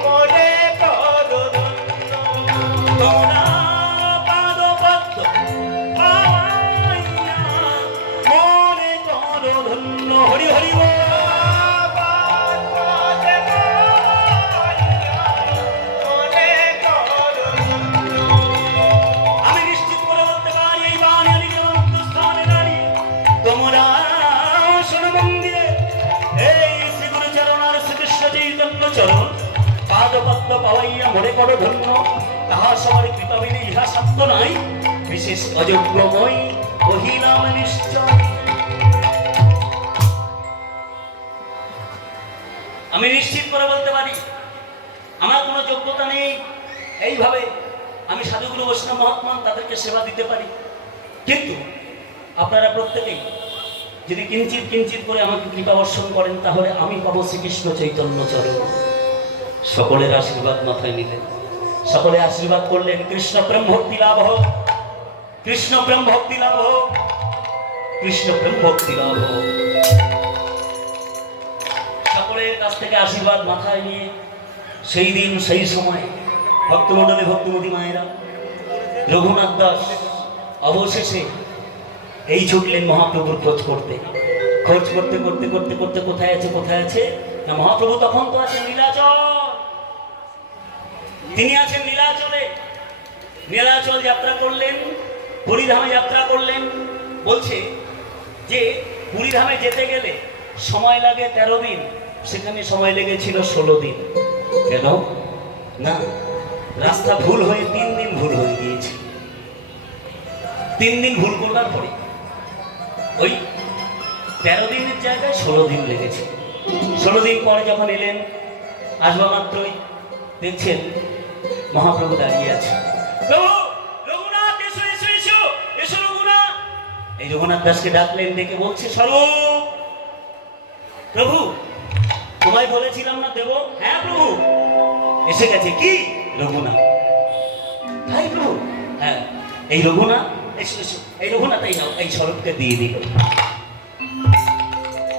মনে করো ধন্য। তোরা পাদপদ্ম পাওয়াইয়া মনে করো ধন্য। হরি হরি বল। পাদে পাইয়া মনে করো ধন্য। আমি নিশ্চিত করে বলতে পারি এই বাণী আমি স্থানে দাঁড়িয়ে তোমরা শোনো মন্দিরে এই শ্রী গুরুচরণ আর শ্রীকৃষ্ণ চৈতন্য চরণ পাদপদ্ম পাওয়াইয়া মনে করো ধন্য। তাহা সবার কৃপা বিনে ইহা সত্য নাই, বিশেষ অযোগ্যময় কহিলাম নিশ্চয়। আমি নিশ্চিত করে বলতে পারি আমার কোনো যোগ্যতা নেই এইভাবে আমি সাধুগুরু বৈষ্ণব মহাত্মান তাদেরকে সেবা দিতে পারি, কিন্তু আপনারা প্রত্যেকেই যদি কিঞ্চিত কিঞ্চিত করে আমাকে কৃপা বর্ষণ করেন তাহলে আমি পাবো শ্রীকৃষ্ণ চৈতন্য চরণ। সকলের আশীর্বাদ মাথায় নিলেন, সকলে আশীর্বাদ করলেন কৃষ্ণ প্রেম ভক্তি লাভ হোক, কৃষ্ণ প্রেম ভক্তি লাভ হোক, কৃষ্ণ প্রেম ভক্তি লাভ হোক। সকলের কাছ থেকে আশীর্বাদ মাথায় নিয়ে সেই দিন সেই সময় ভক্তমণ্ডলী ভক্তিমতী মায়েরা রঘুনাথ দাস অবশেষে এই ছুটলেন মহাপ্রভুর খোঁজ করতে। খোঁজ করতে করতে করতে করতে কোথায় আছে না মহাপ্রভু তখন তো আছে নীলাচল। তিনি আছেন নীলাচলে, নীলাচল যাত্রা করলেন, পুরীধামে যাত্রা করলেন। বলছে যে পুরীধামে যেতে গেলে সময় লাগে 13 দিন, সেখানে সময় লেগেছিল 16 দিন। কেন না, রাস্তা ভুল হয়ে 3 দিন ভুল হয়ে গিয়েছে। 3 দিন ভুল করবার পরে ওই 13 দিনের জায়গায় 16 দিন লেগেছে। 16 দিন পরে যখন এলেন, আসবা মাত্রই দেখছেন মহাপ্রভু দাঁড়িয়ে আছে। প্রভু, রঘুনাথ, এসো এসো এসো এসো রঘুনাথ। এই রঘুনাথ দাসকে ডাকলেন, ডেকে বলছে, স্বরূপ প্রভু, তোমায় বলেছিলাম না দেব? হ্যাঁ প্রভু, এসে গেছে। কি? রঘুনাথ। তাই প্রভু? হ্যাঁ, এই রঘুনাথ, এসো এসো, এই রঘুনাথ, এই নাও, এই স্বরূপকে দিয়ে দিল।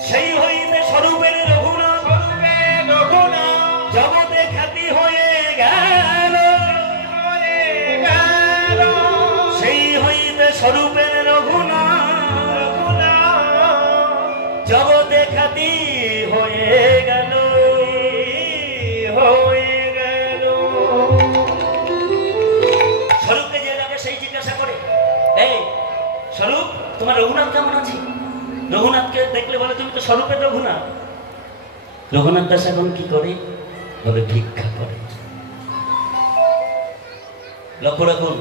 সেই হইতে স্বরূপের রঘুনাথ, স্বরূপে রঘুনাথ জগতে খ্যাতি হয়ে গেল। হয়ে গেল। সেই হইতে স্বরূপের রঘুনাথ, রঘুনাথ জগতে খ্যাতি হয়ে গেল। হয়ে গেল। স্বরূপকে যে ডাকে সেই জিজ্ঞাসা করে, এই স্বরূপ, তোমার রঘুনাথ কেমন আছে? রঘুনাথকে দেখলে বলে, তুমি তো স্বরূপের রঘুনাথ। রঘুনাথ দাস এখন কি করে? বলে ভিক্ষা করে। লক্ষ্য রাখুন,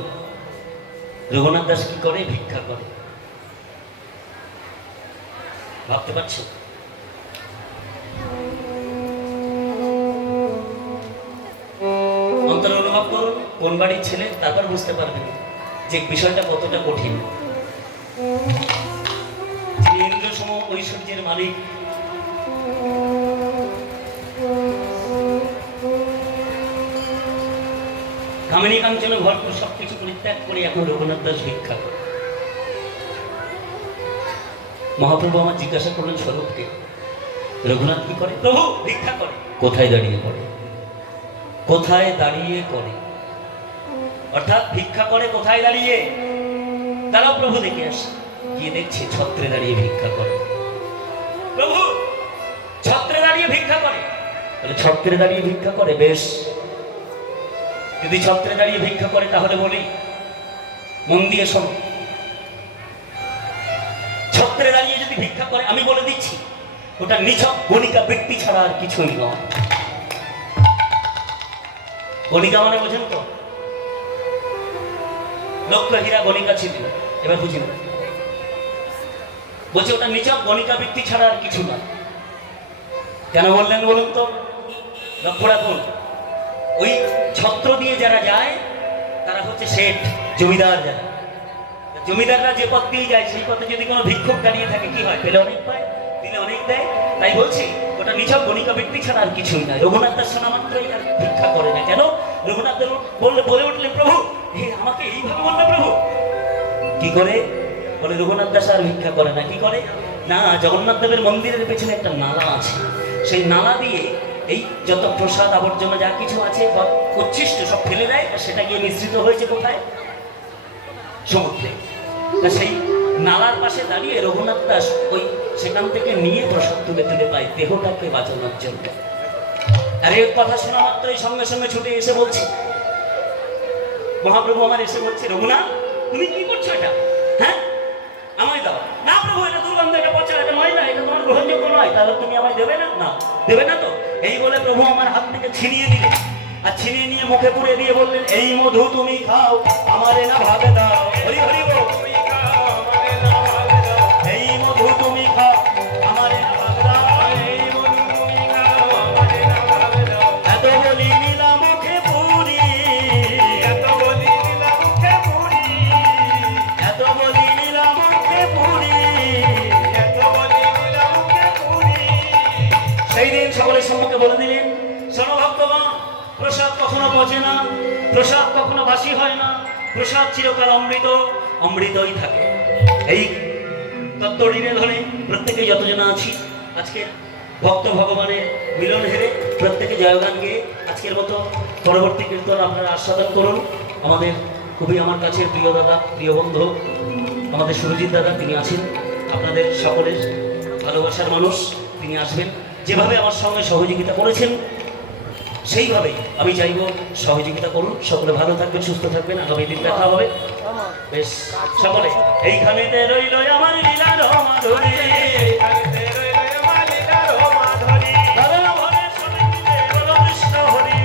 রঘুনাথ দাস কি করে? ভিক্ষা করে। ভাবতে পারছো? অন্তরে অনুভব করুন কোন বাড়ির ছেলে, তারপর বুঝতে পারবেন যে বিষয়টা কতটা কঠিন। যিনি ইন্দ্র সম ঐশ্বর্যের মালিক, কামিনী কাঞ্চনে ভরপুর সবকিছু পরিত্যাগ করে এখন রঘুনাথ দাস ভিক্ষা করে। মহাপ্রভু আমার জিজ্ঞাসা করলেন স্বরূপকে, রঘুনাথ কি করে? প্রভু, ভিক্ষা করে। কোথায় দাঁড়িয়ে করে? কোথায় দাঁড়িয়ে করে? অর্থাৎ ভিক্ষা করে কোথায় দাঁড়িয়ে? তারাও প্রভু দেখে আসে, গিয়ে দেখছে ছত্রে দাঁড়িয়ে ভিক্ষা করে। প্রভু, ছত্রে দাঁড়িয়ে ভিক্ষা করে। ছত্রে দাঁড়িয়ে ভিক্ষা করে, বেশ। যদি ছত্রে দাঁড়িয়ে ভিক্ষা করে তাহলে বলি, মন দিয়ে শোনো। ছত্রে দাঁড়িয়ে যদি ভিক্ষা করে, আমি বলে দিচ্ছি, ওটা নিছক গণিকা বৃত্তি ছাড়া আর কিছুই নয়। গণিকা মানে বোঝেন তো? লক্ষ হীরা গণিকা ছিল, এবার বুঝি না। বলছে ওটা নিছক গণিকা বৃত্তি ছাড়া আর কিছু নয়। কেন বললেন বলুন তো? লক্ষ্য রাখুন, ওই ছত্র দিয়ে যারা যায় তারা হচ্ছে শেঠ, জমিদার। যারা জমিদাররা যে পথ দিয়ে যায়, সেই পথে যদি কোনো ভিক্ষুক দাঁড়িয়ে থাকে, কি হয়? পেলে অনেক পায়, দিলে অনেক দেয়। তাই বলছি, ওটা নিছক গণিকা ব্যক্তি ছাড়া আর কিছুই নয়। রঘুনাথ দাস শোনা মাত্রই আর ভিক্ষা করে না। কেন? রঘুনাথ দাস বলে উঠলেন, প্রভু, আমাকে এইভাবে বললো প্রভু। কি করে? বলে রঘুনাথ দাস আর ভিক্ষা করে না। কি করে? না, জগন্নাথ দেবের মন্দিরের পেছনে একটা নালা আছে, সেই নালা দিয়ে এই যত প্রসাদ আবর্জনা যা কিছু আছে বা উচ্ছিষ্ট সব ফেলে দেয়, আর সেটা গিয়ে মিশ্রিত হয়েছে কোথায়? সমুদ্রে। সেই নালার পাশে দাঁড়িয়ে রঘুনাথ দাস ওই সেখান থেকে নিয়ে প্রসাদ তুলে তুলে পায় দেহটাকে বাঁচানোর জন্য। আর এই কথা শোনা মাত্রই সঙ্গে সঙ্গে ছুটে এসে বলছি, মহাপ্রভু আমার এসে বলছে, রঘুনাথ, তুমি কি করছো এটা? হ্যাঁ, আমায় দাও। না প্রভু, এটা দুর্গন্ধ, এটা পচা, এটা ময়লা, এটা তোমার গ্রহণযোগ্য নয়। তাহলে তুমি আমায় দেবে না? না, দেবে না তো? এই বলে প্রভু আমার হাত থেকে ছিনিয়ে নিলেন, আর ছিনিয়ে নিয়ে মুখে পুড়ে দিয়ে বললেন, এই মধু তুমি খাও, আমারে না ভাবে দাও। হরি হরি বল। এই মধু তুমি খাও, আমারে না ভাবে দাও। এত বলি নীলা মুখে পুরি, এত বলি নীলা মুখে পুরি, এত বলি নীলা মুখে পুরি, এত বলি নীলা মুখে পুরি। সেই দিন সকলের সম্মুখে বলে দিলেন, শোনো ভক্তগণ, প্রসাদ কখনো পচে না, প্রসাদ কখনো বাসি হয় না, প্রসাদ চিরকাল অমৃত, অমৃতই থাকে। এই তত্ত্বটি ধরে প্রত্যেকে যতজন আছি আজকে ভক্ত ভগবানের মিলন হেরে প্রত্যেকে জয়গান গেয়ে আজকের মতো পরবর্তী কীর্তন আপনারা আস্বাদন করুন। আমাদের খুবই আমার কাছে প্রিয় দাদা, প্রিয় বন্ধু আমাদের সুরজিৎ দাদা, তিনি আছেন, আপনাদের সকলের ভালোবাসার মানুষ, তিনি আসবেন। যেভাবে আমার সঙ্গে সহযোগিতা করেছেন সেইভাবেই আমি চাইবো সহযোগিতা করুন, সকলে ভালো থাকবেন, সুস্থ থাকবেন, আগামী দিন দেখা হবে। বেশ, সকলে এইখানেতে রইল আমার লীলার মাধুরী। এইখানেতে রইল আমার লীলার মাধুরী। দাদা ঘরে সবাই মিলে বলো কৃষ্ণ হরি।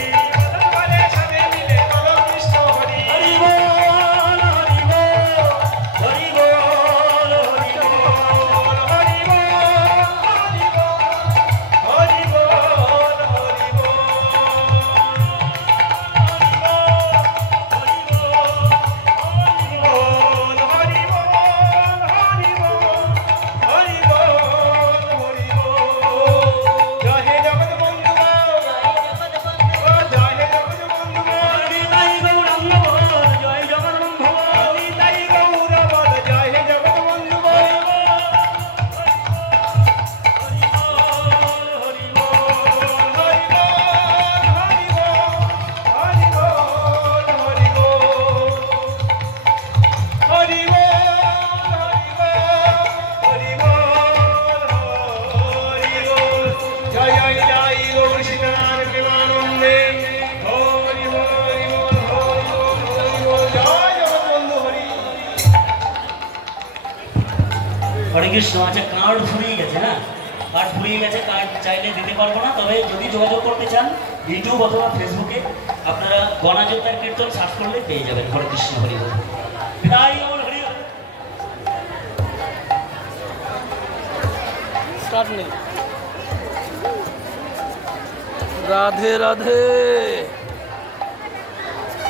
বলে সবে মিলে বলো কৃষ্ণ হরি। হরি বল, হরি বল, হরি বল, হরি বল। হরি বল, হরি বল, হরি বল, হরি জয় হে জগৎ বন্ধু জয় হে জগৎ বন্ধু নিতাই গৌরাঙ্গ বল, জয় জগন্নাথ বল। নিতাই গৌর বল জয় হে জগৎ বন্ধু হরে কৃষ্ণ। আচ্ছা, কার্ড ফুরিয়ে গেছে, হ্যাঁ কার্ড ফুরিয়ে গেছে, কার্ড চাইলে দিতে পারবো না, তবে যদি যোগাযোগ করতে চান ইউটিউব অথবা ফেসবুকে আপনারা গণাযোদ্ধার কীর্তন সার্চ করলে পেয়ে যাবেন। হরে কৃষ্ণ, হরি বল। বিদায় বল, হরি বল। রাধে রাধে।